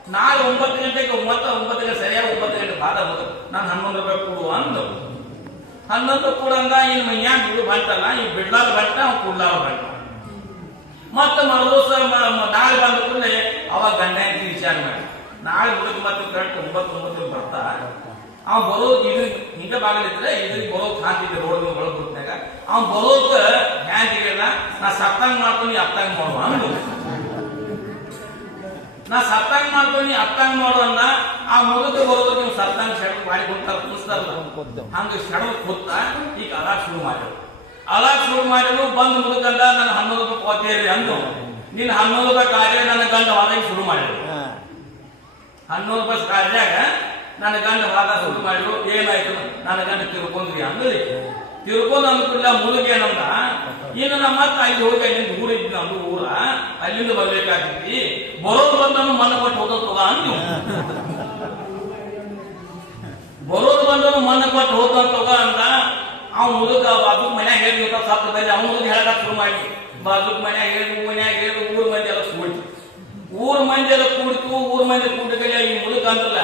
ನಾಳೆ ಒಂಬತ್ತು ಗಂಟೆಗೆ ಒಂಬತ್ತು ಒಂಬತ್ತು ಗಂಟೆ ಸರಿಯಾಗಿ ಒಂಬತ್ತು ಗಂಟೆ ಬಾದ ಹೋದ ನಾನು ಹನ್ನೊಂದು ರೂಪಾಯಿ ಕೊಡು ಅಂದು ಹನ್ನೊಂದು ಅಂದ ಇನ್ನು ಮೈಯಾಗ ಬಿಡು ಬಂತಲ್ಲ ಈ ಬಿಡ್ಲಾರ ಬಂಟ ಅವ್ನು ಕೊಡ್ಲಾರ ಬಂಟ ಮತ್ತೆ ಮರುದಿವಸ ನಾಳೆ ಬಂದ ಕೂಡಲೇ ಅವಾಗ ಗಂಡ ಅಂತ ವಿಚಾರ ಮಾಡಿ. ನಾಳೆ ಹುಡುಗ ಮತ್ತೆ ಕರೆಕ್ಟ್ ಒಂಬತ್ತು ಒಂಬತ್ತು ಬರ್ತಾ. ಅವ್ನು ಬರೋದು ಇದು ಹಿಂಗ ಬಾಗಲಿದ್ರೆ ಇದ್ರಿಗೆ ಬರೋದು ಹಾಕಿದ್ದೆ ರೋಡ್ ಒಳಗೆ ಬಿಟ್ಟಾಗ ಬರೋದು ಬರೋದ ಹ್ಯಾಂಗಿಲ್ಲ ನಾ ಸತ್ತಂಗ್ ಮಾಡ್ಕೊಂಡು ಅತ್ತಂಗ್ ಮಾಡುವ ನಾ ಸತ್ತಂಗ್ ಮಾಡ್ತೀನಿ ಅತ್ತಂಗ್ ಮಾಡು ಅಂದ. ಆ ಮುದುಕ ಬರೋದು ನೀವು ಸತ್ತಂಗ್ ಶೆಡ್ ಮಾಡಿ ಕೊಡ್ತಾರ ಕುಣಿಸ್ತಾರಲ್ಲ. ಹಂಗ ಶಡ ಕೂತ ಈಗ ಅಲಾಕ್ ಶುರು ಮಾಡಿದ್ರು ಅಲಾಕ್ ಶುರು ಮಾಡಿದ್ರು ಬಂದು ಮುದುಕಂದ ನನ್ನ ಹನ್ನೊಂದು ರೂಪಾಯಿ ಕೋತಿಯಲ್ಲಿ ಅಂದು ನೀನು ಹನ್ನೊಂದು ರೂಪಾಯಿ ಕಾರ್ಯ ನನ್ನ ಗಂಡ ವಾದ ಶುರು ಮಾಡಿದ್ರು. ಹನ್ನೊಂದು ರೂಪಾಯಿ ಕಾರ್ಯಾಗ ನನ್ನ ಗಂಡ ವಾದ ಶುರು ಮಾಡಿದ್ರು ಏನಾಯ್ತು? ನನ್ನ ಗಂಡ ತಿಳ್ಕೊಂಡ್ರಿ ಅಂದ್ರಿ ತಿರ್ಕೊಂಡ್ ಅಂದ್ಕೂಡ್ಲ ಮುದುಕ ಏನಂದ ಇನ್ನು ನಮ್ಮ ಮತ್ತೆ ಅಲ್ಲಿ ಹೋಗಿ ಅಲ್ಲಿಂದ ಊರ ಇದ್ದ ನಮ್ದು ಊರ. ಅಲ್ಲಿಂದ ಬರ್ಬೇಕಾಗ್ತೈತಿ ಬರೋದು ಬಂದನು ಮನ ಕೊಟ್ಟು ಹೋದ ಅಂತ ಬರೋದು ಬಂದನು ಮನ ಕೊಟ್ಟು ಹೋದ ತಗ ಅಂತ ಅವ್ ಮುದುಕ ಬಾಜುಕ್ ಮನ್ಯಾಗ ಹೇಳ್ಬೇಕ ಸತ್ತ ಬಂದ ಅವ್ನ ಮುದುಕ ಹೇಳಕ ಶುರು ಮಾಡಿ ಬಾಜುಕ್ ಮನ್ಯಾಗ ಹೇಳಿ ಮನ್ಯಾಗ ಹೇಳಿ, ಊರ್ ಮಂದಿ ಎಲ್ಲ ಕೂಡ್ತು. ಊರ್ ಮಂದಿ ಎಲ್ಲ ಕೂಡ್ತು, ಊರ ಮಂದಿ ಕೂಡಿಕಲೆ ಈ ಮುದುಕ ಅಂತಲ್ಲ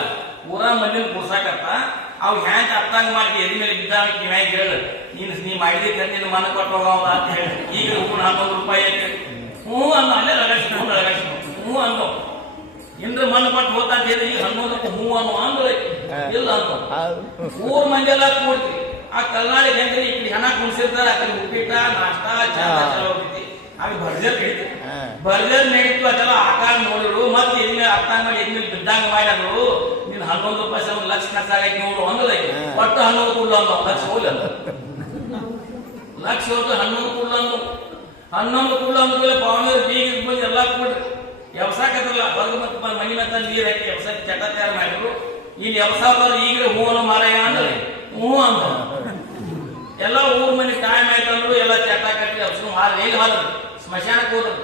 ಊರ ಮಂದಿನ ಕೂರ್ಸಾಕತ್ತ ಅವ್ ಹ್ಯಾಂಗ ಅರ್ಥಂಗ್ ಮಾಡಿ ಎದಿ ಮೇಲೆ ಬಿದ್ದಾನ ಕಿವ್ಯಾಗ ಹೇಳು ನೀನು ನೀ ಮಾಡಿದ ನಿನ್ನ ಮನ ಕೊಟ್ಟು ಅಂತ ಹೇಳಿ. ಈಗ ಹೂ ಹನ್ನೊಂದು ರೂಪಾಯಿ ಐತೆ. ಹ್ಞೂ ಅಂದ ಅಲ್ಲೇ ಲಗಾಡ್ಸಿ ಹ್ಞೂ ಲಗಾಡ್ಸಿ ಹ್ಞೂ ಅಂದೋ ಇಂದ್ರ ಮನ ಕೊಟ್ಟು ಹೋತ ಅಂತ ಹೇಳಿ ಈಗ ಹನ್ನೊಂದಕ್ಕೆ ಹ್ಞೂ ಅನ್ನೋ ಅಂದ್ರೆ ಇಲ್ಲ ಅಂತ. ಊರ್ ಮಂದಿ ಎಲ್ಲ ಕೂಡ್ತಿ. ಆ ಕಲ್ನಾಡಿ ಹೆಂಗ್ರಿ ಈ ಕಡೆ ಹಣ ಕುಣಿಸಿರ್ತಾರ ಆ ಕಡೆ ಉಪ್ಪಿಟ್ಟ ನಾಷ್ಟಾ ಚಾ. ಚಲೋ ಹೋಗ್ತೈತಿ. ಆಮೇಲೆ ಭರ್ಜರ್ ನಡೀತು. ಭರ್ಜರ್ ನಡೀತು ಅದೆಲ್ಲ ಆಕಾರ ನೋಡಿರು ಮತ್ತೆ ಎದ್ಮೇಲೆ ಅರ್ಥ ಮಾಡಿ ಎದ್ಮೇಲೆ ಬಿದ್ದಂಗ ಮಾಡಿದ್ರು. ಹನ್ನೊಂದು ರೂಪಾಯಿ ಒಂದು ಲಕ್ಷ ಖರ್ಚಾಗೈತಿ ನೂರು. ಹಾ. ಒಟ್ಟು ಹನ್ನೊಂದು ಅಂದ ಲಕ್ಷ ಹೋಗಲ್ಲ ಲಕ್ಷ ಹೋದ್ರೆ ಹನ್ನೊಂದು ಅಂದು ಹನ್ನೊಂದು ಕುಳ್ಳ ಅಂದ್ಮೇಲೆ ಪವನ ಬೀಗ ಬಂದು ಎಲ್ಲ ಕೊಡ್ರಿ ವ್ಯವಸಾಯಕತ್ರಲ್ಲ ಹೊರಗೆ ಮತ್ತೆ ಮನಿ ಮತ್ತೆ ನೀರು ಹಾಕಿ ವ್ಯವಸಾಯ ಚಟ ತಯಾರು ಮಾಡಿದ್ರು. ಇಲ್ಲಿ ವ್ಯವಸಾಯದವ್ರು ಈಗ ಹೂವನ್ನು ಮಾರಾಯ ಅಂದ್ರೆ. ಹ್ಞೂ ಅಂತ ಎಲ್ಲ ಊರ ಮನೆ ಟೈಮ್ ಆಯ್ತಂದ್ರು ಎಲ್ಲ ಚಟ ಕಟ್ಟಿ ಅಪ್ಸು ಹಾಲು ಎಲ್ಲಿ ಹೋದ್ರು ಸ್ಮಶಾನಕ್ಕೆ ಹೋದ್ರು.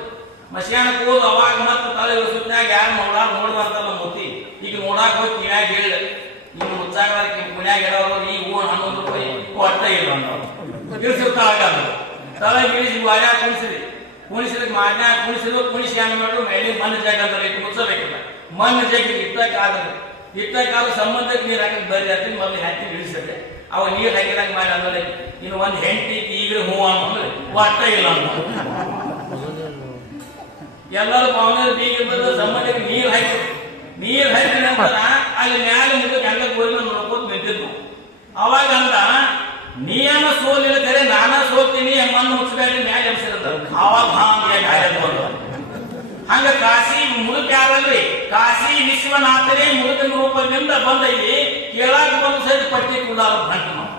ಸ್ಮಶಾನಕ್ಕೆ ಕೂದು ಅವಾಗ ಮತ್ತೆ ತಲೆ ಸುತ್ತಾಗ ಯಾರು ನೋಡಾಕ ನೋಡ್ಬಾರ್ದಲ್ಲ ಮುತ್ತಿ ಈಗ ನೋಡಾಕ ಹೋಗಿ ಕಿವ್ಯಾಗ ಹೇಳ. ಇನ್ನು ಮುಚ್ಚಾಗ ಮನ್ಯಾಗ ಹೇಳೋರು ಈ ಹೂ ಹನ್ನೊಂದು ರೂಪಾಯಿ ಹೊಟ್ಟೆ ಇಲ್ಲ ಅಂತ. ಇಳಿಸಿರ್ತಾಗ ತಲೆ ಇಳಿಸಿ ವಾರ ಕುಣಿಸಿರಿ. ಕುಣಿಸಿದ ಮಾನ್ಯಾಗ ಕುಣಿಸಿದ್ರು, ಕುಣಿಸಿ ಏನು ಮಾಡ್ರು? ಮೇಲೆ ಮಣ್ಣು ಜಾಗ ಅಂದ್ರೆ ಇಟ್ಟು ಮುಚ್ಚಬೇಕಿಲ್ಲ. ಮಣ್ಣು ಜಾಗ ಇಟ್ಟಕ್ಕೆ ಆದ್ರೆ ಇಟ್ಟಕ್ಕಾದ ಸಂಬಂಧಕ್ಕೆ ನೀರು ಹಾಕಿ ಬರಿ ಹಾಕಿ ಮೊದಲು ಹಾಕಿ ಇಳಿಸಿದ್ರೆ ಅವ ನೀರು ಹಾಕಿದಂಗೆ ಮಾಡಿ ಅಂದ್ರೆ ಇನ್ನು ಒಂದು ಹೆಂಡತಿ ಈಗ ಹೂ ಅಂದ್ರೆ ಹೊಟ್ಟೆ ಇಲ್ಲ ಅಂತ. ಎಲ್ಲರೂ ಪವನರು ಬೀಗ ಸಂಬಂಧಕ್ಕೆ ನೀರು ಹಾಕಿ ನೀರು ಹಾಕಿದ ನಂತರ ಅಲ್ಲಿ ಮ್ಯಾಲ ಮುಗಿದು ಹೆಂಗ ಗೋರಿನ ನೋಡ್ಕೊಂಡು ನಿಂತಿದ್ವು ಅವಾಗ ಅಂದ, ನೀನ ಸೋಲಿಲ್ಲ ಕರೆ, ನಾನ ಸೋಲ್ತೀನಿ ಮಣ್ಣು ಮುಚ್ಚಬೇಡಿ ಮ್ಯಾಲೆ ಎಬ್ಸಿರಂತ ಅವಾಗ ಹಾಂಗೆ ಗಾಯ ಬಂದು. ಹಂಗ ಕಾಶಿ ಮುದುಕ ಯಾರಲ್ರಿ ಕಾಶಿ ವಿಶ್ವನಾಥನೇ ಮುದುಕನ ರೂಪದಿಂದ ಬಂದ ಇಲ್ಲಿ ಕೇಳಾಕ ಬಂದು ಸಹಿತ ಪಟ್ಟಿ ಕುಡಾಲ ಬಂಟ ನಾವು.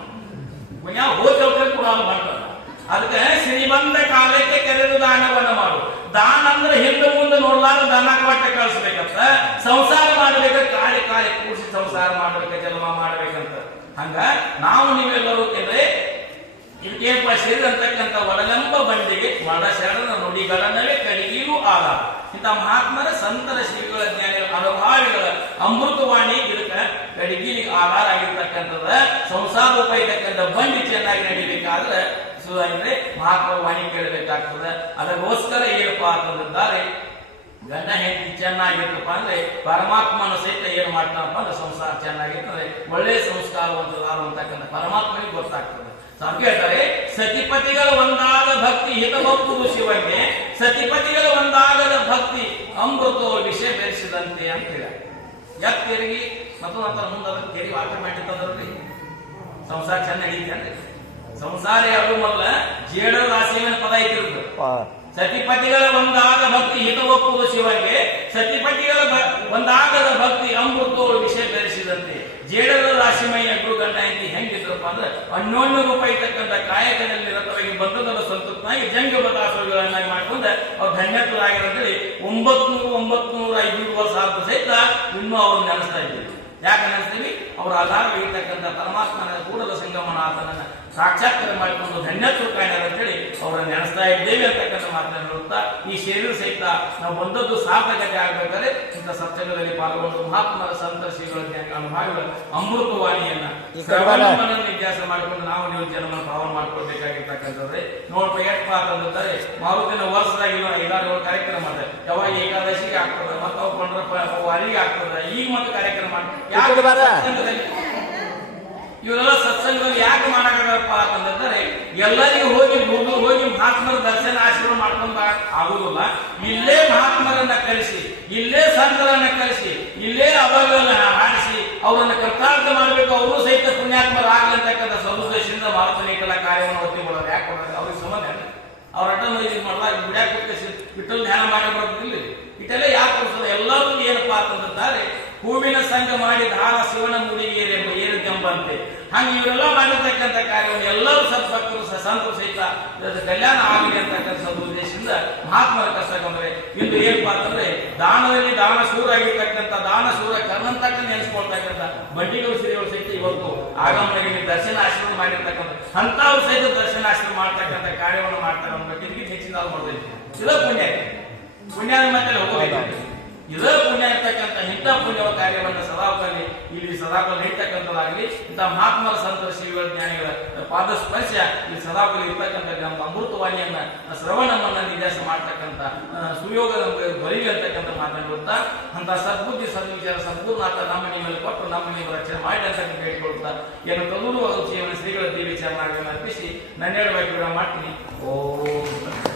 ಹೋಗಿ ಕುಡಾಲ ಬಂಟ ಅದಕ್ಕೆ ಶ್ರೀಮಂತ ಕಾಲಕ್ಕೆ ಕರೆದು ದಾನವನ್ನ ಮಾಡು. ದಾನ ಅಂದ್ರೆ ಹಿಂದೆ ಮುಂದೆ ನೋಡ್ಲಾರ ದಾನ ಕೊಟ್ಟೆ ಕಳಿಸ್ಬೇಕಂತ. ಸಂಸಾರ ಮಾಡ್ಬೇಕ ಕಾಳಿ ಕಾಳಿ ಕೂಡಿಸಿ ಸಂಸಾರ ಮಾಡ್ಬೇಕ, ಜನ್ಮ ಮಾಡ್ಬೇಕಂತ. ಹಂಗ ನಾವು ನೀವೆಲ್ಲರೂ ಅಂದ್ರೆ ಇದಕ್ಕೇನಪ್ಪ ಸೇರಿದಂತಕ್ಕಂಥ ಒಳಗಂಬ ಬಂಡಿಗೆ ಮಡ ಶರಣ ನುಡಿಗಳನ್ನವೇ ಆಲ ಇಂಥ ಮಹಾತ್ಮರ ಸಂತರ ಶ್ರೀಗಳ ಜ್ಞಾನಿಗಳ ಅನುಭಾವಿಗಳ ಅಮೃತವಾಣಿ ಗಿಡಕ ಕಡಿಗಿಲಿ ಆಧಾರ ಆಗಿರ್ತಕ್ಕಂಥದ ಸಂಸಾರ ಉಪಯೋಗಕ್ಕಂಥ ಬಂಡಿ ಚೆನ್ನಾಗಿ ನಡಿಬೇಕಾದ್ರೆ ಅಂದ್ರೆ ಮಹಾತ್ಮರ ವಾಣಿ ಕೇಳಬೇಕಾಗ್ತದೆ. ಅದಕ್ಕೋಸ್ಕರ ಏನಪ್ಪಾ ಅಂತಂದಿದ್ದಾರೆ ಗಂಡ ಹೆಂಡತಿ ಚೆನ್ನಾಗಿರ್ತಪ್ಪ ಅಂದ್ರೆ ಪರಮಾತ್ಮನ ಸಹಿತ ಏನು ಮಾಡ್ತಾನಪ್ಪ ಅಂದ್ರೆ ಸಂಸಾರ ಚೆನ್ನಾಗಿರ್ತದೆ. ಒಳ್ಳೆಯ ಸಂಸ್ಕಾರವಂತರಾರು ಅಂತಕ್ಕಂಥ ಪರಮಾತ್ಮನಿಗೆ ಗೊತ್ತಾಗ್ತದೆ. ಅದಕ್ಕೆ ಹೇಳ್ತಾರೆ ಸತಿಪತಿಗಳ ಒಂದಾದ ಭಕ್ತಿ ಹಿತವಪ್ಪುದು ಶಿವಗೆ ಸತಿಪತಿಗಳ ಒಂದಾಗದ ಭಕ್ತಿ ಅಮೃತ ವಿಷಯ ಬೆರೆಸಿದಂತೆ ಅಂತ ಹೇಳ ಯಾಕೆ ತೆರಿಗೆ? ಮತ್ತು ಅಂತ ಮುಂದೆ ಅದಕ್ಕೆ ತೆರಿಗೆ ಆಟೋಮ್ಯಾಟಿಕ್ ಅದಲ್ರಿ ಸಂಸಾರ ಚೆನ್ನ ಅಂದ್ರೆ ಸಂಸಾರ ಯಾವುದು ಮೊದಲ ಜೇಡ ರಾಶಿಯನ್ನ ಪದ ಐತಿರುತ್ತೆ ಸತಿಪತಿಗಳ ಒಂದಾದ ಭಕ್ತಿ ಹಿತವಪ್ಪುವುದು ಶಿವಗೆ ಸತಿಪತಿಗಳ ಒಂದಾಗದ ಭಕ್ತಿ ಅಮೃತೋ ವಿಷಯ ಬೆರೆಸಿದಂತೆ. ಜೇಡದ ರಾಶಿಮಯ ಗುರು ಗಂಡ ಇದ್ದು ಹೆಂಗಿದ್ರಪ್ಪ ಅಂದ್ರೆ, ಹನ್ನೊಂದು ರೂಪಾಯಿ ಇರ್ತಕ್ಕಂಥ ಕಾಯಕದಲ್ಲಿ ರಥವಾಗಿ ಬಂಧದಲ್ಲಿ ಸಂತೃಪ್ತನಾಗಿ ಜಂಗ ಬದಾಸುಗಳನ್ನಾಗಿ ಮಾಡಿಕೊಂಡು ಅವ್ರು ಧನ್ಯತರಾಗಿರಂತೇಳಿ ಒಂಬತ್ನೂರು, ಒಂಬತ್ನೂರ ಐದು ನೂರ ಐನೂರು ವರ್ಷ ಆದ ಸಹಿತ ಇನ್ನೂ ಅವ್ರನ್ನ ನೆನೆಸ್ತಾ ಇದ್ದೀವಿ ಯಾಕೆ ನೆನೆಸ್ತೀವಿ ಅವರ ಆಧಾರವಾಗಿರ್ತಕ್ಕಂಥ ಪರಮಾತ್ಮನ ಕೂಡಲ ಸಂಗಮನಾಥನನ್ನ ಸಾಕ್ಷಾತ್ಕಾರ ಮಾಡಿಕೊಂಡು ಧನ್ಯತ್ವ ಅಂತ ಅಂತೇಳಿ ಅವರನ್ನು ನೆನೆಸ್ತಾ ಇದ್ದೇವೆ ಅಂತಕ್ಕಂಥ ಮಾತನ್ನು ಹೇಳುತ್ತಾ ಈ ಶರೀರ ಸಹಿತ ನಾವು ಬಂದದ್ದು ಸಾರ್ಥಕತೆ ಆಗ್ಬೇಕಾದ್ರೆ ಇಂಥ ಸತ್ಸಂಗದಲ್ಲಿ ಪಾಲ್ಗೊಂಡು ಮಹಾತ್ಮರ ಸಂತ ಶ್ರೀಗಳ ಅನುಭಾವಿಗಳ ಅಮೃತವಾಣಿಯನ್ನ. ಶ್ರವಣವನ್ನು ನಿತ್ಯಾಸ ಮಾಡಿಕೊಂಡು ನಾವು ನೀವು ಜನ್ಮ ಪಾವನ ಮಾಡ್ಕೊಳ್ಬೇಕಾಗಿರ್ತಕ್ಕಂಥದ್ದೇ. ಎಷ್ಟು ಎಟ್ ಅಂತಂದ್ರೆ ಮಾರುತಿನ ವರ್ಷದಾಗಿಲ್ಲ ಐದಾರು ಏಳು ಕಾರ್ಯಕ್ರಮ ಮಾಡ್ತಾರೆ ಯಾವಾಗ ಏಕಾದಶಿಗೆ ಆಗ್ತದೆ ಮತ್ತೆ ಅವು ಪಂಡ್ರಪ್ಪ ಅವು ಅಲ್ಲಿಗೆ ಆಗ್ತದೆ ಈಗ ಮತ್ತೆ ಕಾರ್ಯಕ್ರಮ ಈ ಕಡೆ ಬಾರ. ಸತ್ಸಂಗದಲ್ಲಿ ಇವರೆಲ್ಲ ಸತ್ಸಂಗದಲ್ಲಿ ಯಾಕೆ ಮಾಡಕಪ್ಪ ಅಂತಂದ್ರೆ ಎಲ್ಲರಿಗೂ ಹೋಗಿ ಗುರು ಹೋಗಿ ಮಹಾತ್ಮರ ದರ್ಶನ ಆಶೀರ್ವಾದ ಮಾಡ್ಕೊಂಡ್ ಆಗುದಿಲ್ಲ ಇಲ್ಲೇ ಮಹಾತ್ಮರನ್ನ ಕರೆಸಿ ಇಲ್ಲೇ ಸಂತರನ್ನ ಕರೆಸಿ ಇಲ್ಲೇ ಅವರನ್ನ ಹಾಡಿಸಿ ಅವರನ್ನ ಕೃತಾರ್ಥ ಮಾಡಬೇಕು, ಅವರು ಸಹಿತ ಪುಣ್ಯಾತ್ಮರ ಆಗ್ಲಂತಕ್ಕಂಥ ಸದುದ್ದೇಶದಿಂದ ಮಾರುತನಿಕಲ ಕಾರ್ಯವನ್ನು ಒತ್ತಿ ಕೊಡೋದು ಯಾಕೆ ಕೊಡೋದು? ಅವ್ರಿಗೆ ಸಂಬಂಧ. ಅವ್ರ ಅಟನ್ನು ಇದು ಮಾಡಲ್ಲ ಬಿಡ್ಯಾಕ ಬಿಟ್ಟಲ್ ಧ್ಯಾನ ಮಾಡಿ ಇಟ್ಟೆಲ್ಲ ಯಾಕೆ ಕೊಡ್ಸೋದು? ಎಲ್ಲರೂ ಏನಪ್ಪಾ ಅಂತಂದ್ರೆ, ಹೂವಿನ ಸಂಘ ಮಾಡಿ ಧಾರ ಶಿವನ ಮುಡಿಗೇರಿ ಕೆಂಬಂತೆ ಹಂಗೆ ಇವರೆಲ್ಲ ಮಾಡಿರ್ತಕ್ಕಂಥ ಕಾರ್ಯವನ್ನು ಎಲ್ಲರೂ ಸದ್ಭಕ್ತರು ಸಂತರು ಸಹಿತ ಕಲ್ಯಾಣ ಆಗಲಿ ಅಂತಕ್ಕಂಥ ಉದ್ದೇಶದಿಂದ ಮಹಾತ್ಮರ ಕಷ್ಟ ಗಮನೆ ಇಂದು ಏನಪ್ಪ ಅಂತಂದ್ರೆ ದಾನದಲ್ಲಿ ದಾನ ಶೂರ ಆಗಿರ್ತಕ್ಕಂಥ ದಾನ ಶೂರ ಕರ್ನಂತಕ್ಕ ನೆನೆಸ್ಕೊಳ್ತಕ್ಕಂಥ ಬಂಡಿಗಳು ಶ್ರೀಗಳು ಸಹಿತ ಇವತ್ತು ಆಗಮನದಲ್ಲಿ ದರ್ಶನ ಆಶ್ರಮ ಮಾಡಿರ್ತಕ್ಕಂಥ ಅಂತವ್ರು ಸಹಿತ ದರ್ಶನ ಆಶ್ರಮ ಮಾಡ್ತಕ್ಕಂಥ ಕಾರ್ಯವನ್ನು ಮಾಡ್ತಾರೆ ಅನ್ನೋ ಹೆಚ್ಚಿನ ಮಾಡ್ಬೇಕು ಚಿಲ ಪುಣ್ಯ. ಪುಣ್ಯ ಮತ್ತೆ ಹೋಗಬೇಕು. ಇದೇ ಪುಣ್ಯ ಇರ್ತಕ್ಕಂಥ ಇಂಥ ಪುಣ್ಯ ಕಾರ್ಯವನ್ನು ಸದಾಪಲ್ಲಿ ಇಲ್ಲಿ ಸದಾಪಲ್ಲಿ ಇರ್ತಕ್ಕಂಥದ್ದಾಗಲಿ ಇಂಥ ಮಹಾತ್ಮರ ಸಂತರ ಶ್ರೀಗಳ ಜ್ಞಾನಿಗಳ ಪಾದ ಸ್ಪರ್ಶ ಇಲ್ಲಿ ಸದಾಪಲ್ಲಿ ಇರ್ತಕ್ಕಂಥ ನಮ್ಮ ಅಮೃತವಾಣಿಯನ್ನ ಶ್ರವಣವನ್ನ ನಿರ್ದೇಶ ಮಾಡ್ತಕ್ಕಂಥ ಸುಯೋಗ ಬರೀಲಿ ಅಂತಕ್ಕಂಥ ಮಾತನಾಡುತ್ತಾ ಅಂತ ಸದ್ಬುದ್ಧಿ ಸದ್ವಿಚಾರ ಮಾತ್ರ ನಮ್ಮ ನಿಮ್ಮಲ್ಲಿ ಕೊಟ್ಟು ನಮ್ಮ ನಿಮ್ಮ ರಕ್ಷಣೆ ಮಾಡಿ ಅಂತ ಕೇಳಿಕೊಳ್ತಾ ಏನು ತದೂರು ಜೀವನ ಶ್ರೀಗಳ ದೇವಿ ಚರಣಾಗಿ ಅರ್ಪಿಸಿ ನನ್ನೆರಡು ಕೂಡ ಮಾಡ್ತೀನಿ. ಓ.